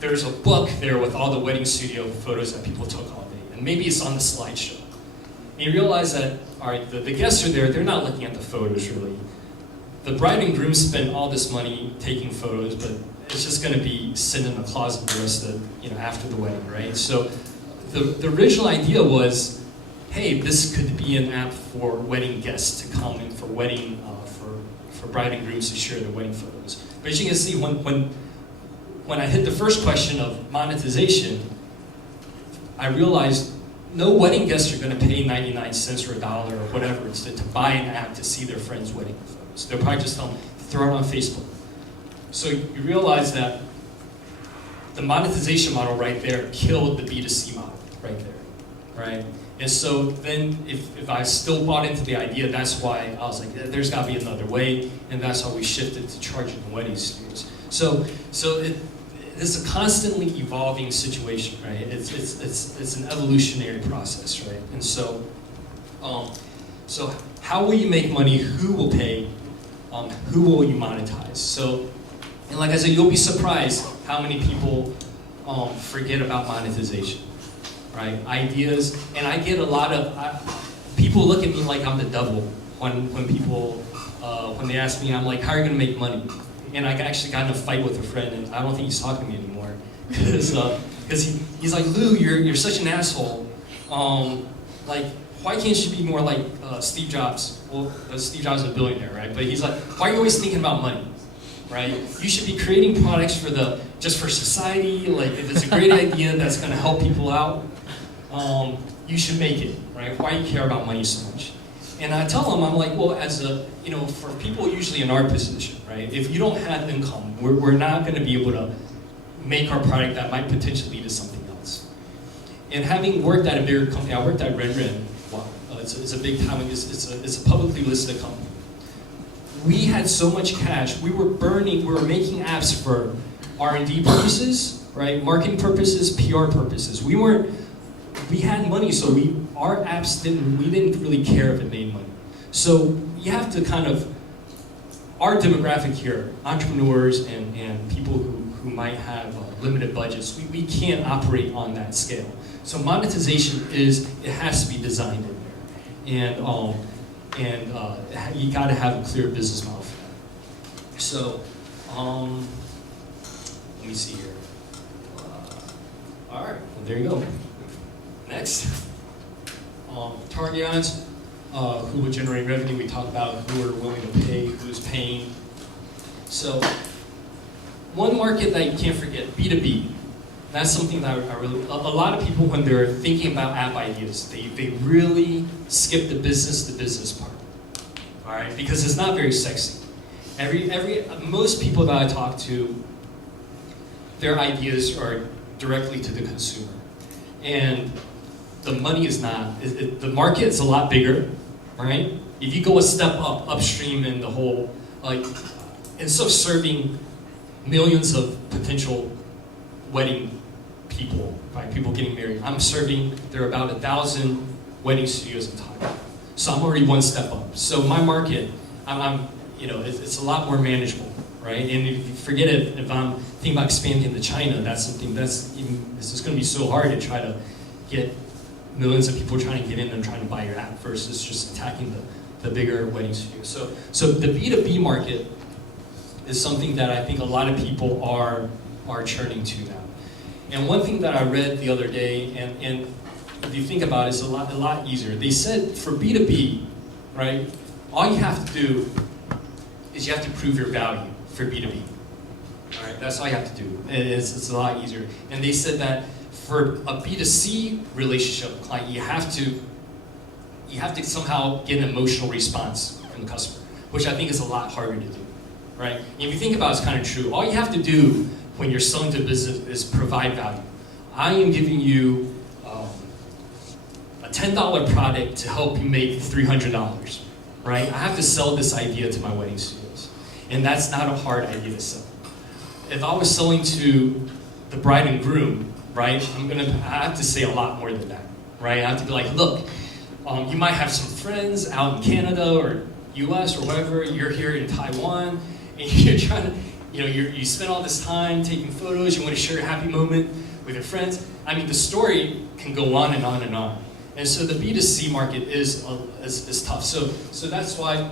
there's a book there with all the wedding studio photos that people took all day, and maybe it's on the slideshow. And you realize that, all right, the guests are there, they're not looking at the photos really. The bride and groom spent all this money taking photos, but it's just going to be sitting in the closet the rest of after the wedding, right? So the original idea was, hey, this could be an app for wedding guests to come in for wedding, for bride and grooms to share their wedding photos. But as you can see, when I hit the first question of monetization, I realized no wedding guests are going to pay 99 cents or $1 or whatever to buy an app to see their friends' wedding photos. They'll probably just throw it on Facebook. So you realize that the monetization model right there killed the B2C model right there, right? And so then if I still bought into the idea, that's why I was like, there's got to be another way, and that's how we shifted to charging the wedding students. So it's a constantly evolving situation, right? It's an evolutionary process, right? And so how will you make money? Who will pay? Who will you monetize? So, and like I said, you'll be surprised how many people forget about monetization. Right, ideas, and I get a lot of people look at me like I'm the devil when people when they ask me, I'm like, how are you gonna make money? And I actually got in a fight with a friend, and I don't think he's talking to me anymore because he's like, Lou, you're such an asshole. Like, why can't you be more like Steve Jobs? Well, Steve Jobs is a billionaire, right? But he's like, why are you always thinking about money? Right? You should be creating products just for society. Like, if it's a great idea that's gonna help people out, you should make it, right? Why do you care about money so much? And I tell them, I'm like, well, for people usually in our position, right? If you don't have income, we're not going to be able to make our product that might potentially lead to something else. And having worked at a bigger company, I worked at Ren. Wow, it's a big time. It's a publicly listed company. We had so much cash. We were making apps for R&D purposes, right? Marketing purposes, PR purposes. We had money, so our apps we didn't really care if it made money. So you have to kind of our demographic here, entrepreneurs and people who might have limited budgets, we can't operate on that scale. So monetization it has to be designed in there. And you got to have a clear business model for that. So, let me see here. All right, well, there you go. Next. Target audience, who will generate revenue. We talked about who are willing to pay, who's paying. So, one market that you can't forget, B2B. That's something that I really, a lot of people when they're thinking about app ideas, they really skip the business part. All right, because it's not very sexy. Most people that I talk to, their ideas are directly to the consumer. And the money is not, the market is a lot bigger, right? If you go a step upstream in the whole, like, instead of serving millions of potential wedding people, right? People getting married, there are about 1,000 wedding studios in Taiwan. So I'm already one step up. So my market, it's a lot more manageable, right? And if you forget it, if I'm thinking about expanding into China, that's something it's just going to be so hard to try to get millions of people trying to get in and trying to buy your app versus just attacking the bigger wedding studios. So the B2B market is something that I think a lot of people are churning to now. And one thing that I read the other day, and if you think about it, it's a lot easier. They said for B2B, right, all you have to do is you have to prove your value for B2B. All right, that's all you have to do. It's a lot easier. And they said that for a B2C relationship with a client, you have to somehow get an emotional response from the customer, which I think is a lot harder to do, right? And if you think about it, it's kind of true. All you have to do when you're selling to a business is provide value. I am giving you a $10 product to help you make $300, right? I have to sell this idea to my wedding studios. And that's not a hard idea to sell. If I was selling to the bride and groom, right, I have to say a lot more than that, right? I have to be like, look, you might have some friends out in Canada or US or whatever, you're here in Taiwan, and you're trying to, you spend all this time taking photos, you want to share a happy moment with your friends. I mean, the story can go on and on and on. And so the B2C market is tough. So that's why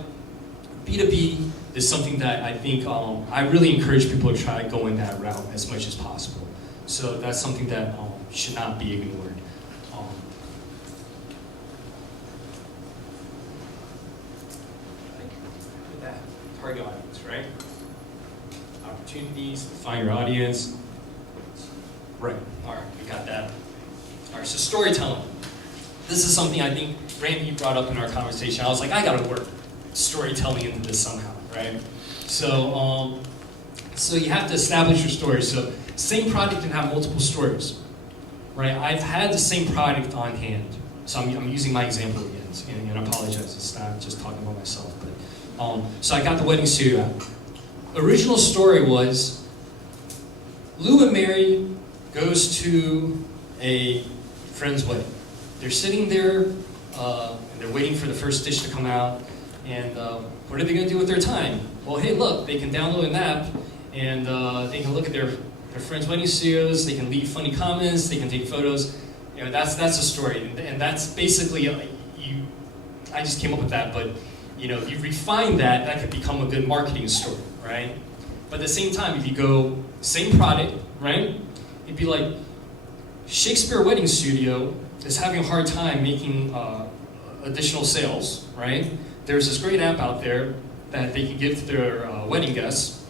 B2B is something that I think I really encourage people to try going that route as much as possible. So that's something that should not be ignored. That target audience, right? Opportunities, find your audience. Right, all right, we got that. All right, so storytelling. This is something I think Randy brought up in our conversation. I was like, I gotta work storytelling into this somehow, right? So you have to establish your story. So same product can have multiple stories, right? I've had the same product on hand. So I'm using my example again, and I apologize, it's not just talking about myself. But so I got the wedding studio app. Original story was Lou and Mary goes to a friend's wedding. They're sitting there, and they're waiting for the first dish to come out, and what are they going to do with their time? Well, hey, look, they can download an app, and they can look at their friends' wedding studios, they can leave funny comments, they can take photos. That's a story, and that's basically, I just came up with that, but you refine that could become a good marketing story, right? But at the same time, if you go, same product, right? It'd be like, Shakespeare Wedding Studio is having a hard time making additional sales, right? There's this great app out there that they can give to their wedding guests,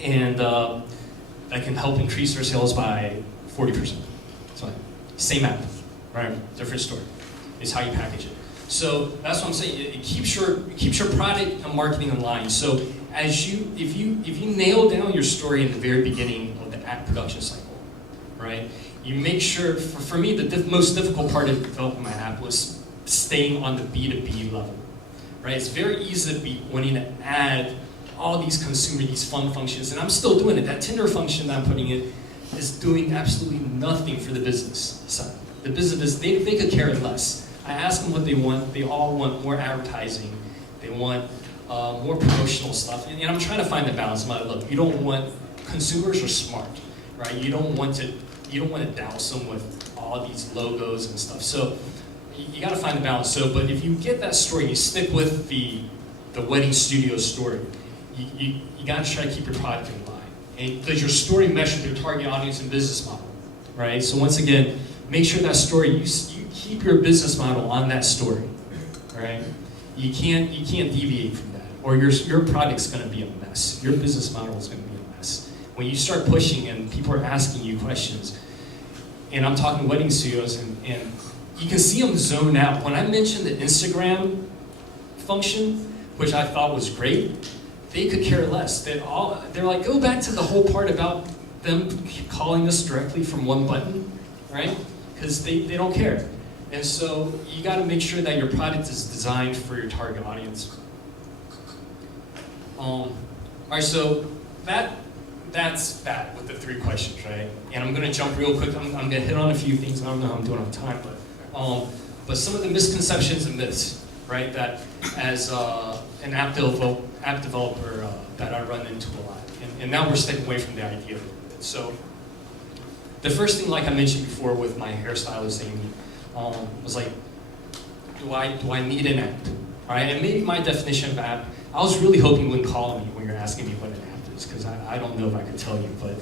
and that can help increase their sales by 40%. So, same app, right? Different story. Is how you package it. So that's what I'm saying. It keeps your product and marketing in line. So if you nail down your story in the very beginning of the app production cycle, right? You make sure. For me, the most difficult part of developing my app was staying on the B2B level, right? It's very easy to be wanting to add all these fun functions, and I'm still doing it. That Tinder function that I'm putting in is doing absolutely nothing for the business side. The business, they could care less. I ask them what they want. They all want more advertising. They want more promotional stuff. And I'm trying to find the balance. I'm like, look, you don't want, consumers are smart, right? You don't want to douse them with all these logos and stuff. So you got to find the balance. So, but if you get that story, you stick with the wedding studio story. You got to try to keep your product in line, because your story meshes your target audience and business model, right? So once again, make sure that story you keep your business model on that story, right? You can't deviate from that, or your product's going to be a mess. Your business model is going to be a mess. When you start pushing and people are asking you questions, and I'm talking wedding studios, and you can see them zone out. When I mentioned the Instagram function, which I thought was great, they could care less. They're like, go back to the whole part about them calling us directly from one button, right? Because they don't care. And so you got to make sure that your product is designed for your target audience. All right, so that's that with the 3 questions, right? And I'm going to jump real quick. I'm going to hit on a few things. I don't know how I'm doing on time, but some of the misconceptions and myths, right? That as an app developer that I run into a lot, and now we're stepping away from the idea a little bit. So the first thing, like I mentioned before, with my hairstylist Amy, was like, do I need an app? All right, and maybe my definition of app, I was really hoping you wouldn't call me when you're asking me what an app is, because I don't know if I could tell you. But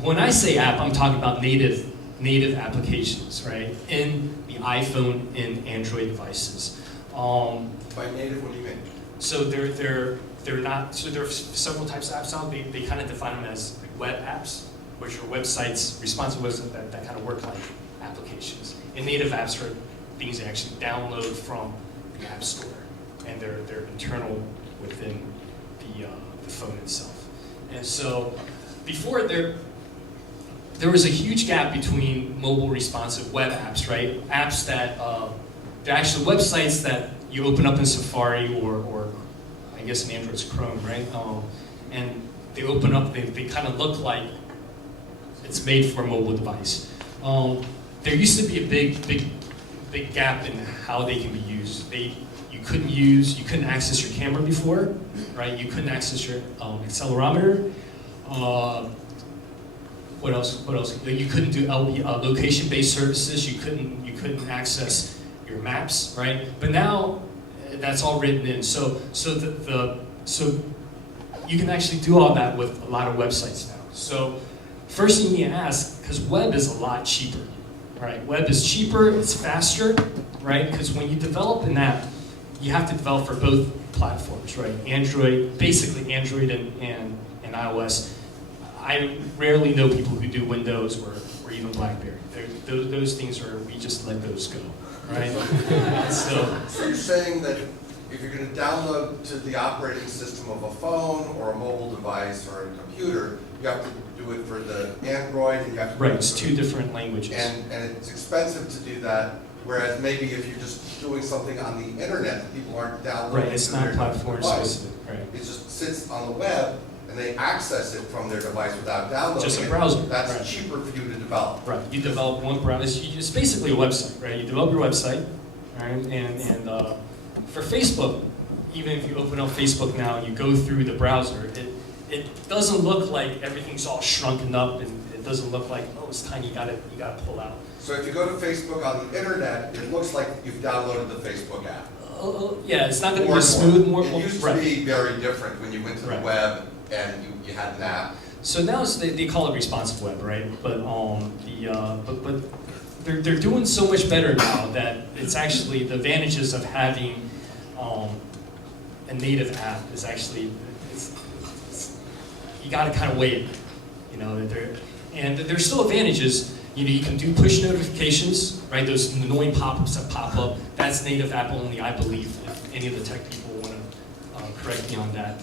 when I say app, I'm talking about native applications, right? In the iPhone and Android devices. By native, what do you mean? So they're not. So there are several types of apps now. They kind of define them as web apps, which are websites, responsive websites that kind of work like applications. And native apps are things you actually download from the App Store, and they're internal within the phone itself. And so before there was a huge gap between mobile responsive web apps, right? Apps that they're actually websites that you open up in Safari or I guess in Android's Chrome, right? And they open up, they kind of look like it's made for a mobile device. There used to be a big gap in how they can be used. You couldn't access your camera before, right? You couldn't access your accelerometer. What else? You couldn't do location-based services. You couldn't access your maps, right? But now that's all written in. So you can actually do all that with a lot of websites now. So first thing you ask, because web is a lot cheaper, right? Web is cheaper, it's faster, right? Because when you develop an app, you have to develop for both platforms, right? Android, basically Android and iOS. I rarely know people who do Windows or even BlackBerry. Those things we just let those go, right? So you're saying that if you're going to download to the operating system of a phone or a mobile device or a computer, you have to do it for the Android, and you have to right. It's 2 different languages, and it's expensive to do that. Whereas maybe if you're just doing something on the internet, people aren't downloading. Right. It's to not their platform device. specific, right? It just sits on the web, and they access it from their device without downloading Just a it. browser. That's right. cheaper for you to develop. Right. You develop one browser. It's basically a website, right? You develop your website, right? And for Facebook, even if you open up Facebook now and you go through the browser, it doesn't look like everything's all shrunken up, and it doesn't look like, oh, it's tiny. You gotta pull out. So if you go to Facebook on the internet, it looks like you've downloaded the Facebook app. Yeah, it's not going to More be and smooth. more. More, It used to right. be very different when you went to the Right. web and you had an app. So now they call it responsive web, right? But they're doing so much better now that it's actually the advantages of having a native app is actually you got to kind of weigh it, you know. And there's still advantages. You can do push notifications, right? Those annoying pop-ups that pop up. That's native app only, I believe. If any of the tech people want to correct me on that.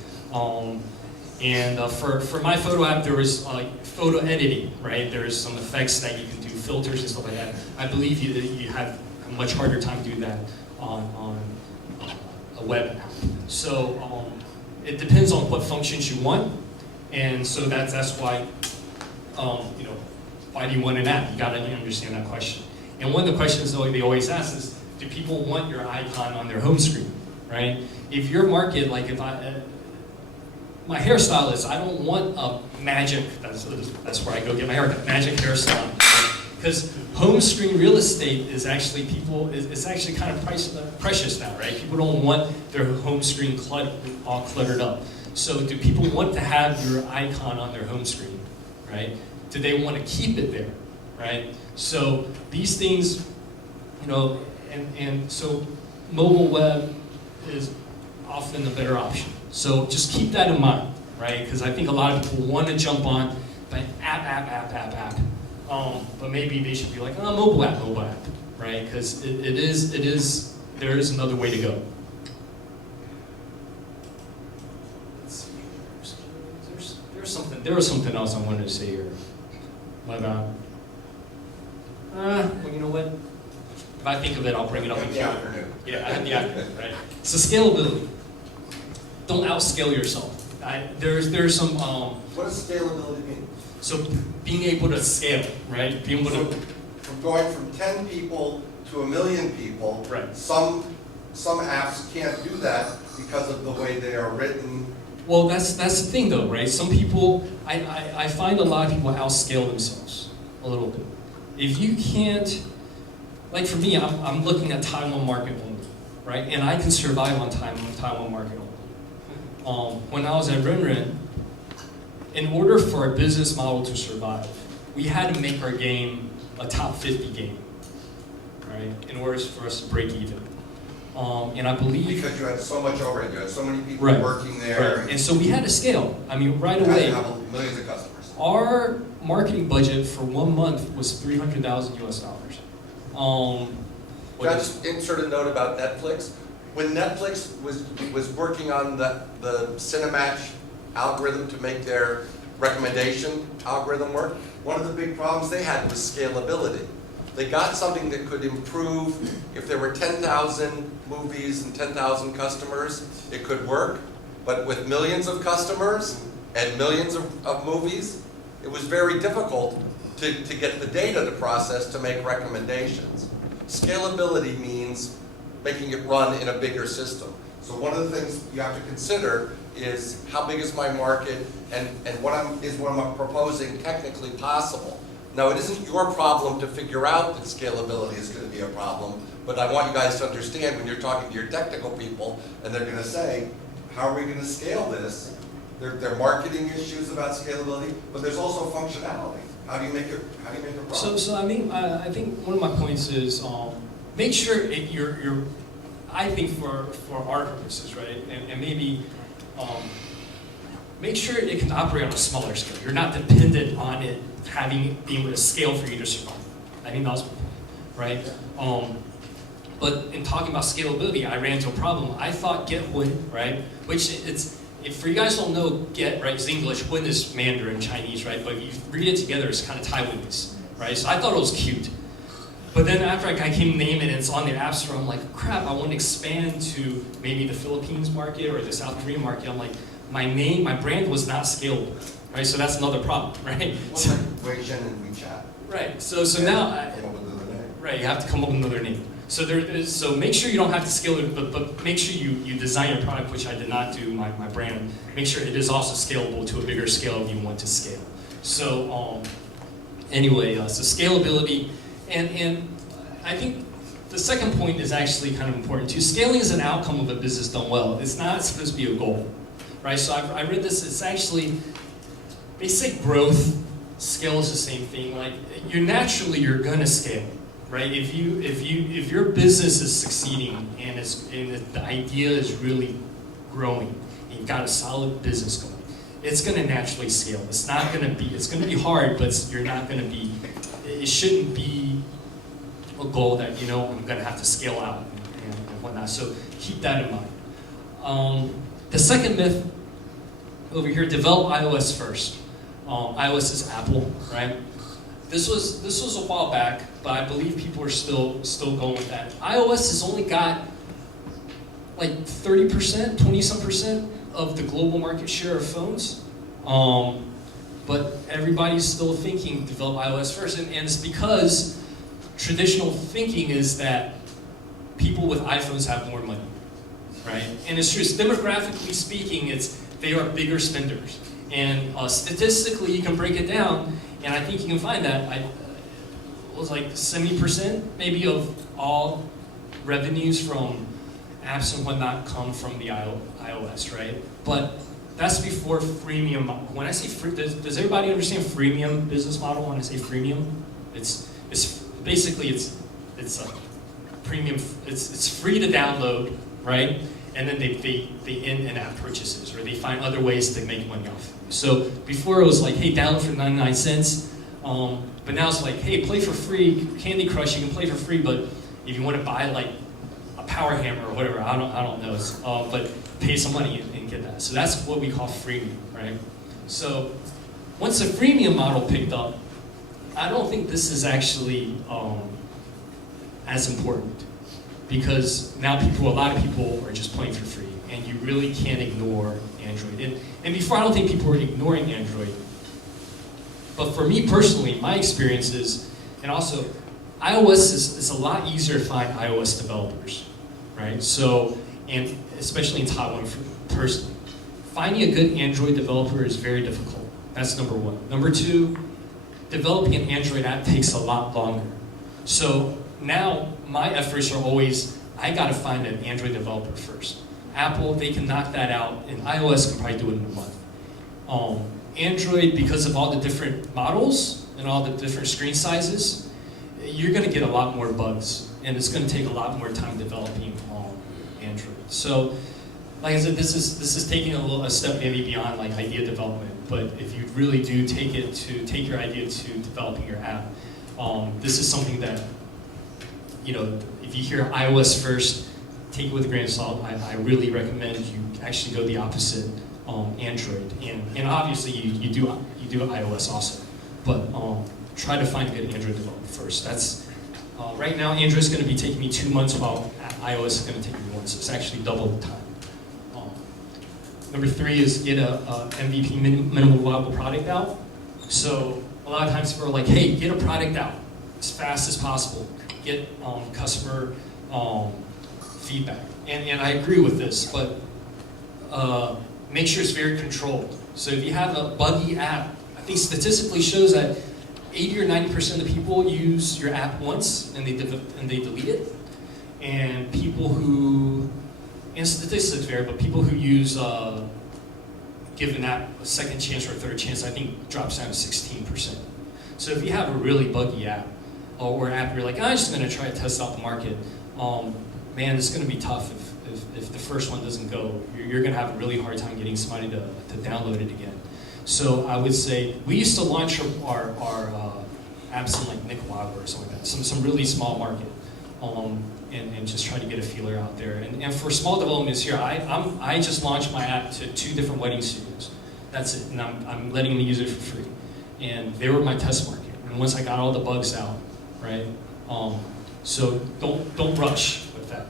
And for my photo app, there was photo editing, right? There's some effects that you can do, filters and stuff like that. I believe you have a much harder time to do that on a web app. So it depends on what functions you want, and so that's why why do you want an app? You gotta understand that question. And one of the questions they always ask is, do people want your icon on their home screen, right? If your market, like if my hairstylist, I don't want a magic, that's where I go get my haircut, magic hairstyle. Because home screen real estate is actually it's actually kind of precious now, right? People don't want their home screen all cluttered up. So do people want to have your icon on their home screen, right? Do they want to keep it there, right? So these things, and so mobile web is often the better option. So just keep that in mind, right? Because I think a lot of people want to jump on, but app. But maybe they should be like, oh, mobile app, right? Because there is another way to go. Let's see, there was something else I wanted to say here. But, well, you know what? If I think of it, I'll bring it up in the afternoon. Yeah, I have the acronym, right? So scalability. Don't outscale yourself. There's some. What does scalability mean? So being able to scale, right? Being able to. From going from 10 people to 1 million people. Right. Some apps can't do that because of the way they are written. Well, that's the thing, though, right? Some people, I find a lot of people outscale themselves a little bit. If you can't, like for me, I'm looking at Taiwan market only, right? And I can survive on Taiwan market only. When I was at Renren, in order for our business model to survive, we had to make our game a top 50 game, right? In order for us to break even. And I believe... Because you had so much overhead, you had so many people right, working there. Right. And so we had to scale. I mean, right you away. had to have millions of customers. Our marketing budget for 1 month was $300,000 US. Can I just insert a note about Netflix? When Netflix was working on the Cinematch algorithm to make their recommendation algorithm work, one of the big problems they had was scalability. They got something that could improve, if there were 10,000 movies and 10,000 customers, it could work. But with millions of customers and millions of movies, it was very difficult to get the data to process to make recommendations. Scalability means making it run in a bigger system. So one of the things you have to consider is how big is my market and what I'm proposing technically possible. Now, it isn't your problem to figure out that scalability is going to be a problem, but I want you guys to understand when you're talking to your technical people and they're going to say, how are we going to scale this? There are marketing issues about scalability, but there's also functionality. How do you make it problem? So I mean, I think one of my points is make sure you're I think for our purposes, right, and maybe make sure it can operate on a smaller scale. You're not dependent on it being able to scale for you to survive. I think that's my point, right? But in talking about scalability, I ran into a problem. I thought Get Hun, right, which if for you guys don't know Get, right, it's English, Hun is Mandarin, Chinese, right, but if you read it together, it's kind of Taiwanese, right? So I thought it was cute. But then after I came to name it and it's on the App Store, I'm like, crap, I want to expand to maybe the Philippines market or the South Korean market. I'm like, my brand was not scalable, right? So that's another problem, right? What's like Weixin and WeChat? Right. So now, right, you have to come up with another name. So make sure you don't have to scale it, but make sure you design your product, which I did not do, my brand. Make sure it is also scalable to a bigger scale if you want to scale. So anyway, so scalability. And I think the second point is actually kind of important too. Scaling is an outcome of a business done well. It's not supposed to be a goal, right? So I read this, it's actually, they say growth, scale is the same thing. Like you're gonna scale, right? If your business is succeeding and the idea is really growing, and you've got a solid business going, it's gonna naturally scale. It's gonna be hard, but you're not gonna be, it shouldn't be a goal that, I'm going to have to scale out and whatnot. So keep that in mind. The second myth over here, develop iOS first. iOS is Apple, right? This was a while back, but I believe people are still going with that. iOS has only got like 30%, 20-some% of the global market share of phones. But everybody's still thinking develop iOS first, and it's because traditional thinking is that people with iPhones have more money. right? And it's true, demographically speaking, they are bigger spenders. And statistically, you can break it down, and I think you can find that, it was like 70% maybe of all revenues from apps and whatnot come from the iOS, right? But that's before freemium. When I say free, does everybody understand freemium business model? When I say freemium, it's basically it's a premium. It's free to download, right? And then they in-app purchases, or they find other ways to make money off. So before it was like, hey, download for 99 cents. But now it's like, hey, play for free. Candy Crush, you can play for free, but if you want to buy like a power hammer or whatever, I don't know. But pay some money and get that. So that's what we call freemium, right? So once the freemium model picked up, I don't think this is actually as important, because now a lot of people are just playing for free, and you really can't ignore Android. And before, I don't think people were ignoring Android. But for me personally, my experience is, and also, iOS is a lot easier to find iOS developers, right? So, and especially in Taiwan, personally, finding a good Android developer is very difficult. That's number one. Number two, developing an Android app takes a lot longer. So now my efforts are always, I gotta find an Android developer first. Apple, they can knock that out, and iOS can probably do it in a month. Android, because of all the different models and all the different screen sizes, you're gonna get a lot more bugs, and it's gonna take a lot more time developing on Android. So, like I said, this is taking a step maybe beyond like idea development, but if you really do take your idea to developing your app, this is something that, if you hear iOS first, take it with a grain of salt. I really recommend you actually go the opposite, Android, and obviously you do iOS also, but try to find a good Android developer first. That's right now Android's going to be taking me 2 months, while iOS is going to take me 1, so it's actually double the time. Number 3 is get a MVP, minimal viable product out. So a lot of times people are like, hey, get a product out as fast as possible. Get customer feedback. And I agree with this, but make sure it's very controlled. So if you have a buggy app, I think statistically shows that 80 or 90% of the people use your app once and they delete it. And people who, and statistics vary, but people who use, give an app a second chance or a third chance, I think drops down to 16%. So if you have a really buggy app, or an app you're like, I'm just going to try to test out the market, man, it's going to be tough if the first one doesn't go. You're going to have a really hard time getting somebody to download it again. So I would say, we used to launch our apps in like Nicaragua or something like that, some really small market, and just try to get a feeler out there. And for small developments here, I just launched my app to 2 different wedding studios. That's it, and I'm letting them use it for free. And they were my test market. And once I got all the bugs out, right? So don't rush with that.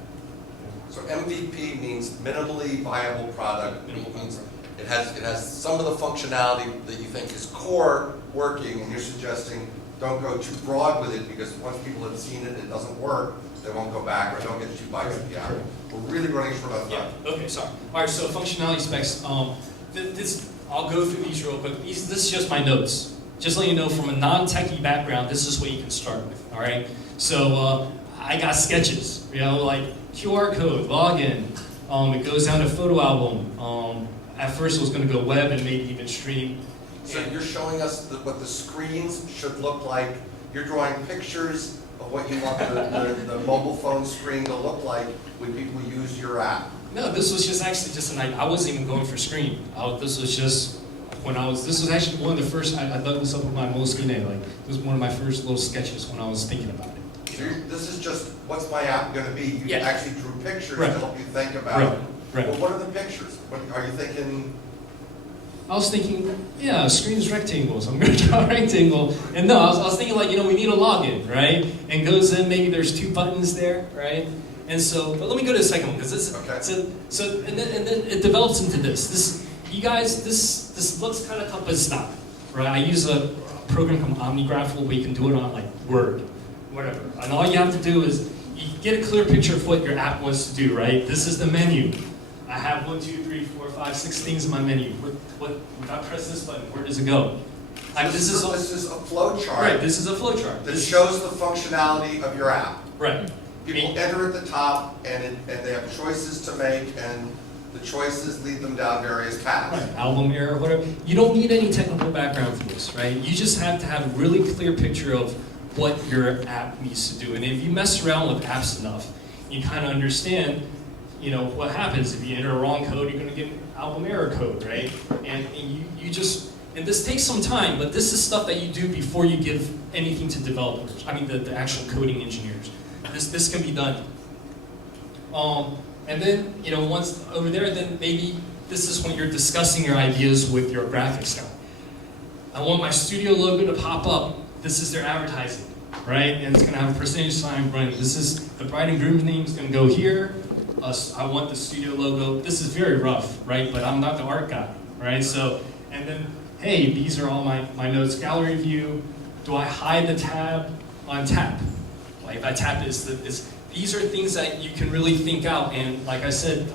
So MVP means minimally viable product. It means it has some of the functionality that you think is core working, and you're suggesting don't go too broad with it, because once people have seen it, it doesn't work, they won't go back, or don't get 2 bites of the apple. We're really running short on time. Yeah. Okay. Sorry. All right. So functionality specs. I'll go through these real quick. This is just my notes. Just let you know, from a non-techie background, this is what you can start with. All right. So I got sketches. Like QR code, login. It goes down to photo album. At first, it was going to go web and maybe even stream. So you're showing us what the screens should look like. You're drawing pictures of what you want the mobile phone screen to look like when people use your app. No, this was just an idea. I wasn't even going for screen. This was actually one of the first, I dug this up with my Moleskine. Like, this was one of my first little sketches when I was thinking about it. So this is just, what's my app going to be? You actually drew pictures Right. to help you think about it. Right. Well, what are the pictures? What are you thinking? I was thinking, yeah, screen's rectangles. I'm going to draw a rectangle. And no, I was thinking, like, we need a login, right? And goes in, maybe there's 2 buttons there, right? And so, but let me go to the second one, because this, okay. so and then it develops into this. You guys, this looks kind of tough, but it's not, right? I use a program called OmniGraffle where you can do it on like Word, whatever. And all you have to do is you get a clear picture of what your app wants to do, right? This is the menu. I have 1, 2, 3, 4, 5, 6 things in my menu. If I press this button, where does it go? This is a flow chart. Right, this is a flow chart. That shows the functionality of your app. Right. People enter at the top, and they have choices to make, and the choices lead them down various paths. Right, album error, whatever. You don't need any technical background for this, right? You just have to have a really clear picture of what your app needs to do. And if you mess around with apps enough, you kind of understand, what happens if you enter a wrong code, you're going to get album error code, right? And this takes some time, but this is stuff that you do before you give anything to developers. I mean, the actual coding engineers. This can be done. And then, once over there, then maybe this is when you're discussing your ideas with your graphics guy. I want my studio logo to pop up. This is their advertising, right? And it's going to have a percentage sign running. This is the bride and groom's name is going to go here. I want the studio logo. This is very rough, right? But I'm not the art guy, right? So, and then, hey, these are all my notes. Gallery view. Do I hide the tab on tap? Like if I tap these are things that you can really think out. And like I said,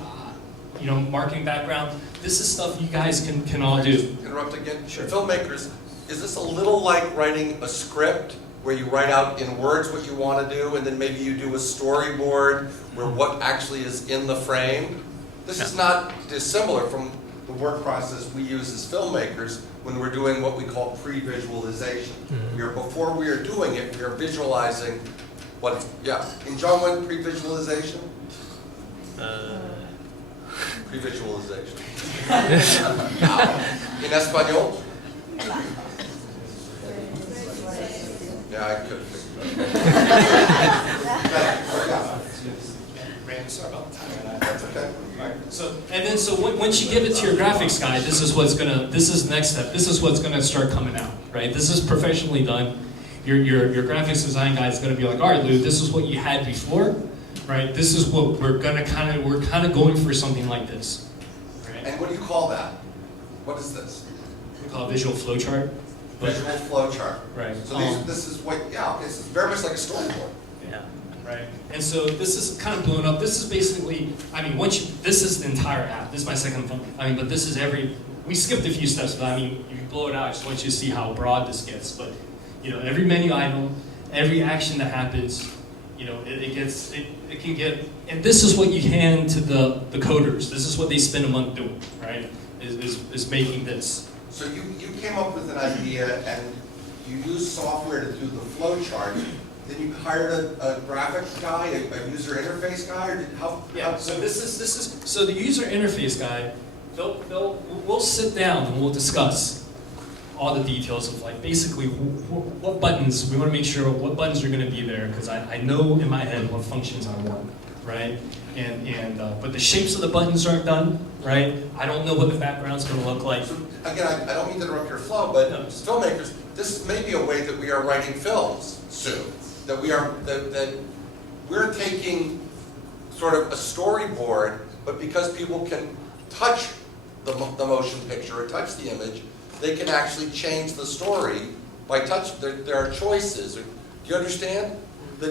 marketing background. This is stuff you guys can all do. Interrupt again? Sure. Filmmakers, is this a little like writing a script where you write out in words what you want to do, and then maybe you do a storyboard where what actually is in the frame? This is not dissimilar from the work process we use as filmmakers when we're doing what we call pre-visualization. Before we are doing it, we are visualizing what, In John, pre-visualization? Pre-visualization. In Espanol? Yeah, I could. Randy, sorry about the time. That's okay. So once you give it to your graphics guy, this is the next step. This is what's gonna start coming out, right? This is professionally done. Your graphics design guy is gonna be like, all right, Lou, this is what you had before, right? This is what we're kind of going for something like this, right? And what do you call that? What is this? We call it visual flowchart. Visual flow chart. Right. So this is this is very much like a storyboard. Yeah. Right. And so this is kind of blown up. This is basically, this is the entire app. This is my second phone. But this is we skipped a few steps, but you blow it out. I just want you to see how broad this gets. But, every menu item, every action that happens, it can get, and this is what you hand to the coders. This is what they spend a month doing, right? Is making this. So you came up with an idea and you used software to do the flow chart. Then you hired a graphics guy, a user interface guy, or So so the user interface guy, we'll sit down and we'll discuss all the details of basically what buttons, we want to make sure what buttons are going to be there, because I know in my head what functions I want, right? But the shapes of the buttons aren't done, right? I don't know what the background's going to look like. So again, I don't mean to interrupt your flow, but as filmmakers, this may be a way that we are writing films soon. That we're taking sort of a storyboard, but because people can touch the motion picture or touch the image, they can actually change the story by touch. There are choices. Do you understand?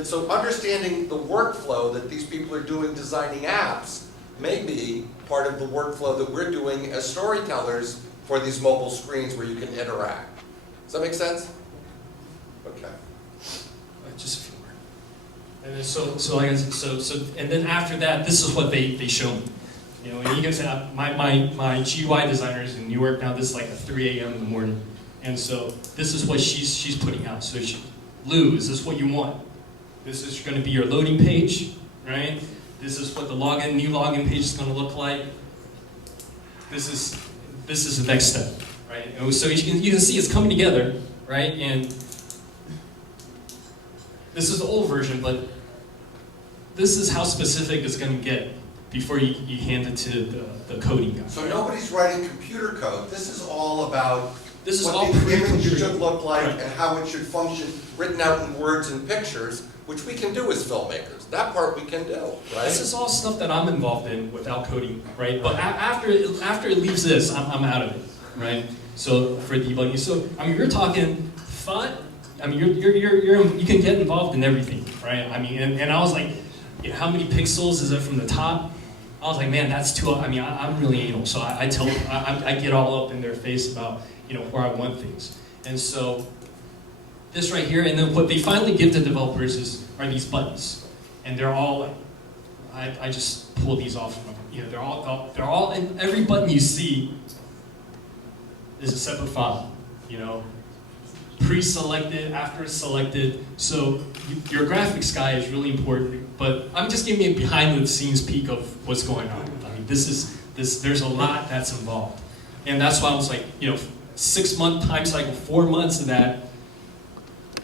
So understanding the workflow that these people are doing designing apps may be part of the workflow that we're doing as storytellers for these mobile screens where you can interact. Does that make sense? Okay. Just a few more. And then and then after that, this is what they show me. And you can say my GUI designer is in New York now. This is like at 3 a.m. in the morning, and so this is what she's putting out. So Lou, is this what you want? This is going to be your loading page, right? This is what the new login page is going to look like. This is the next step, right? And so you can see it's coming together, right? And this is the old version, but this is how specific it's going to get before you hand it to the coding guy. So nobody's writing computer code. This is all about This is what all the image pre-computed. should look like Right. and how it should function, written out in words and pictures, which we can do as filmmakers. That part we can do, right? This is all stuff that I'm involved in without coding, right? But after it leaves this, I'm out of it, right? So for debugging, so you're talking font, I mean, you can get involved in everything, right? I mean, and I was like, you know, how many pixels is it from the top? I was like, man, that's too. I mean, I'm really anal, so I get all up in their face about, you know, where I want things, and so this right here, and then what they finally give to developers are these buttons, and they're all like, I just pull these off from, you know, they're all, and every button you see is a separate file, you know, pre-selected, after it's selected. So your graphics guy is really important, but I'm just giving you a behind-the-scenes peek of what's going on. I mean, there's a lot that's involved, and that's why I was like, you know, 6-month time cycle, 4 months of that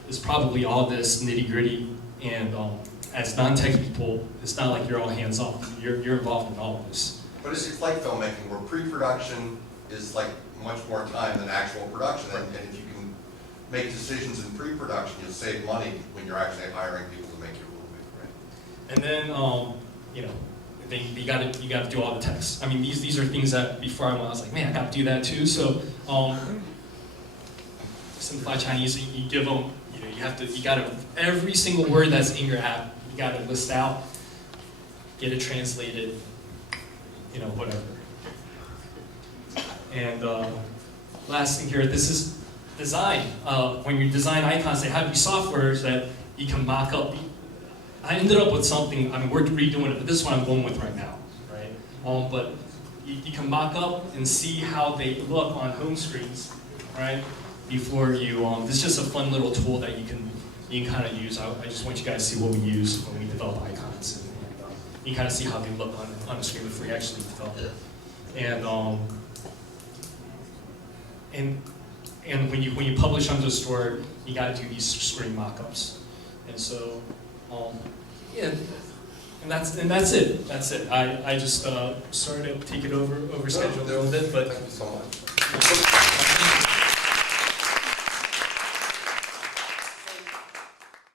is probably all this nitty-gritty, and as non-tech people, it's not like you're all hands-off. You're involved in all of this. But it's like filmmaking, where pre-production is like much more time than actual production, and if you can make decisions in pre-production, you'll save money when you're actually hiring people to make your movie, right? And then, you know, you gotta do all the text. I mean, these are things that before I was like, man, I gotta do that too. So, Simplify Chinese, you give them, you know, you gotta every single word that's in your app, you gotta list out, get it translated, you know, whatever. And last thing here, this is design. When you design icons, they have these softwares that you can mock up. I ended up with something, I mean, we're redoing it, but this is what I'm going with right now, right? But you can mock up and see how they look on home screens, right? Before you, this is just a fun little tool that you can kind of use. I just want you guys to see what we use when we develop icons. And you can kind of see how they look on the screen before you actually develop it. And when you publish onto the store, you got to do these screen mock-ups. And so, yeah, and that's it. That's it. I just started to take it over schedule a little bit, but Thank you so much.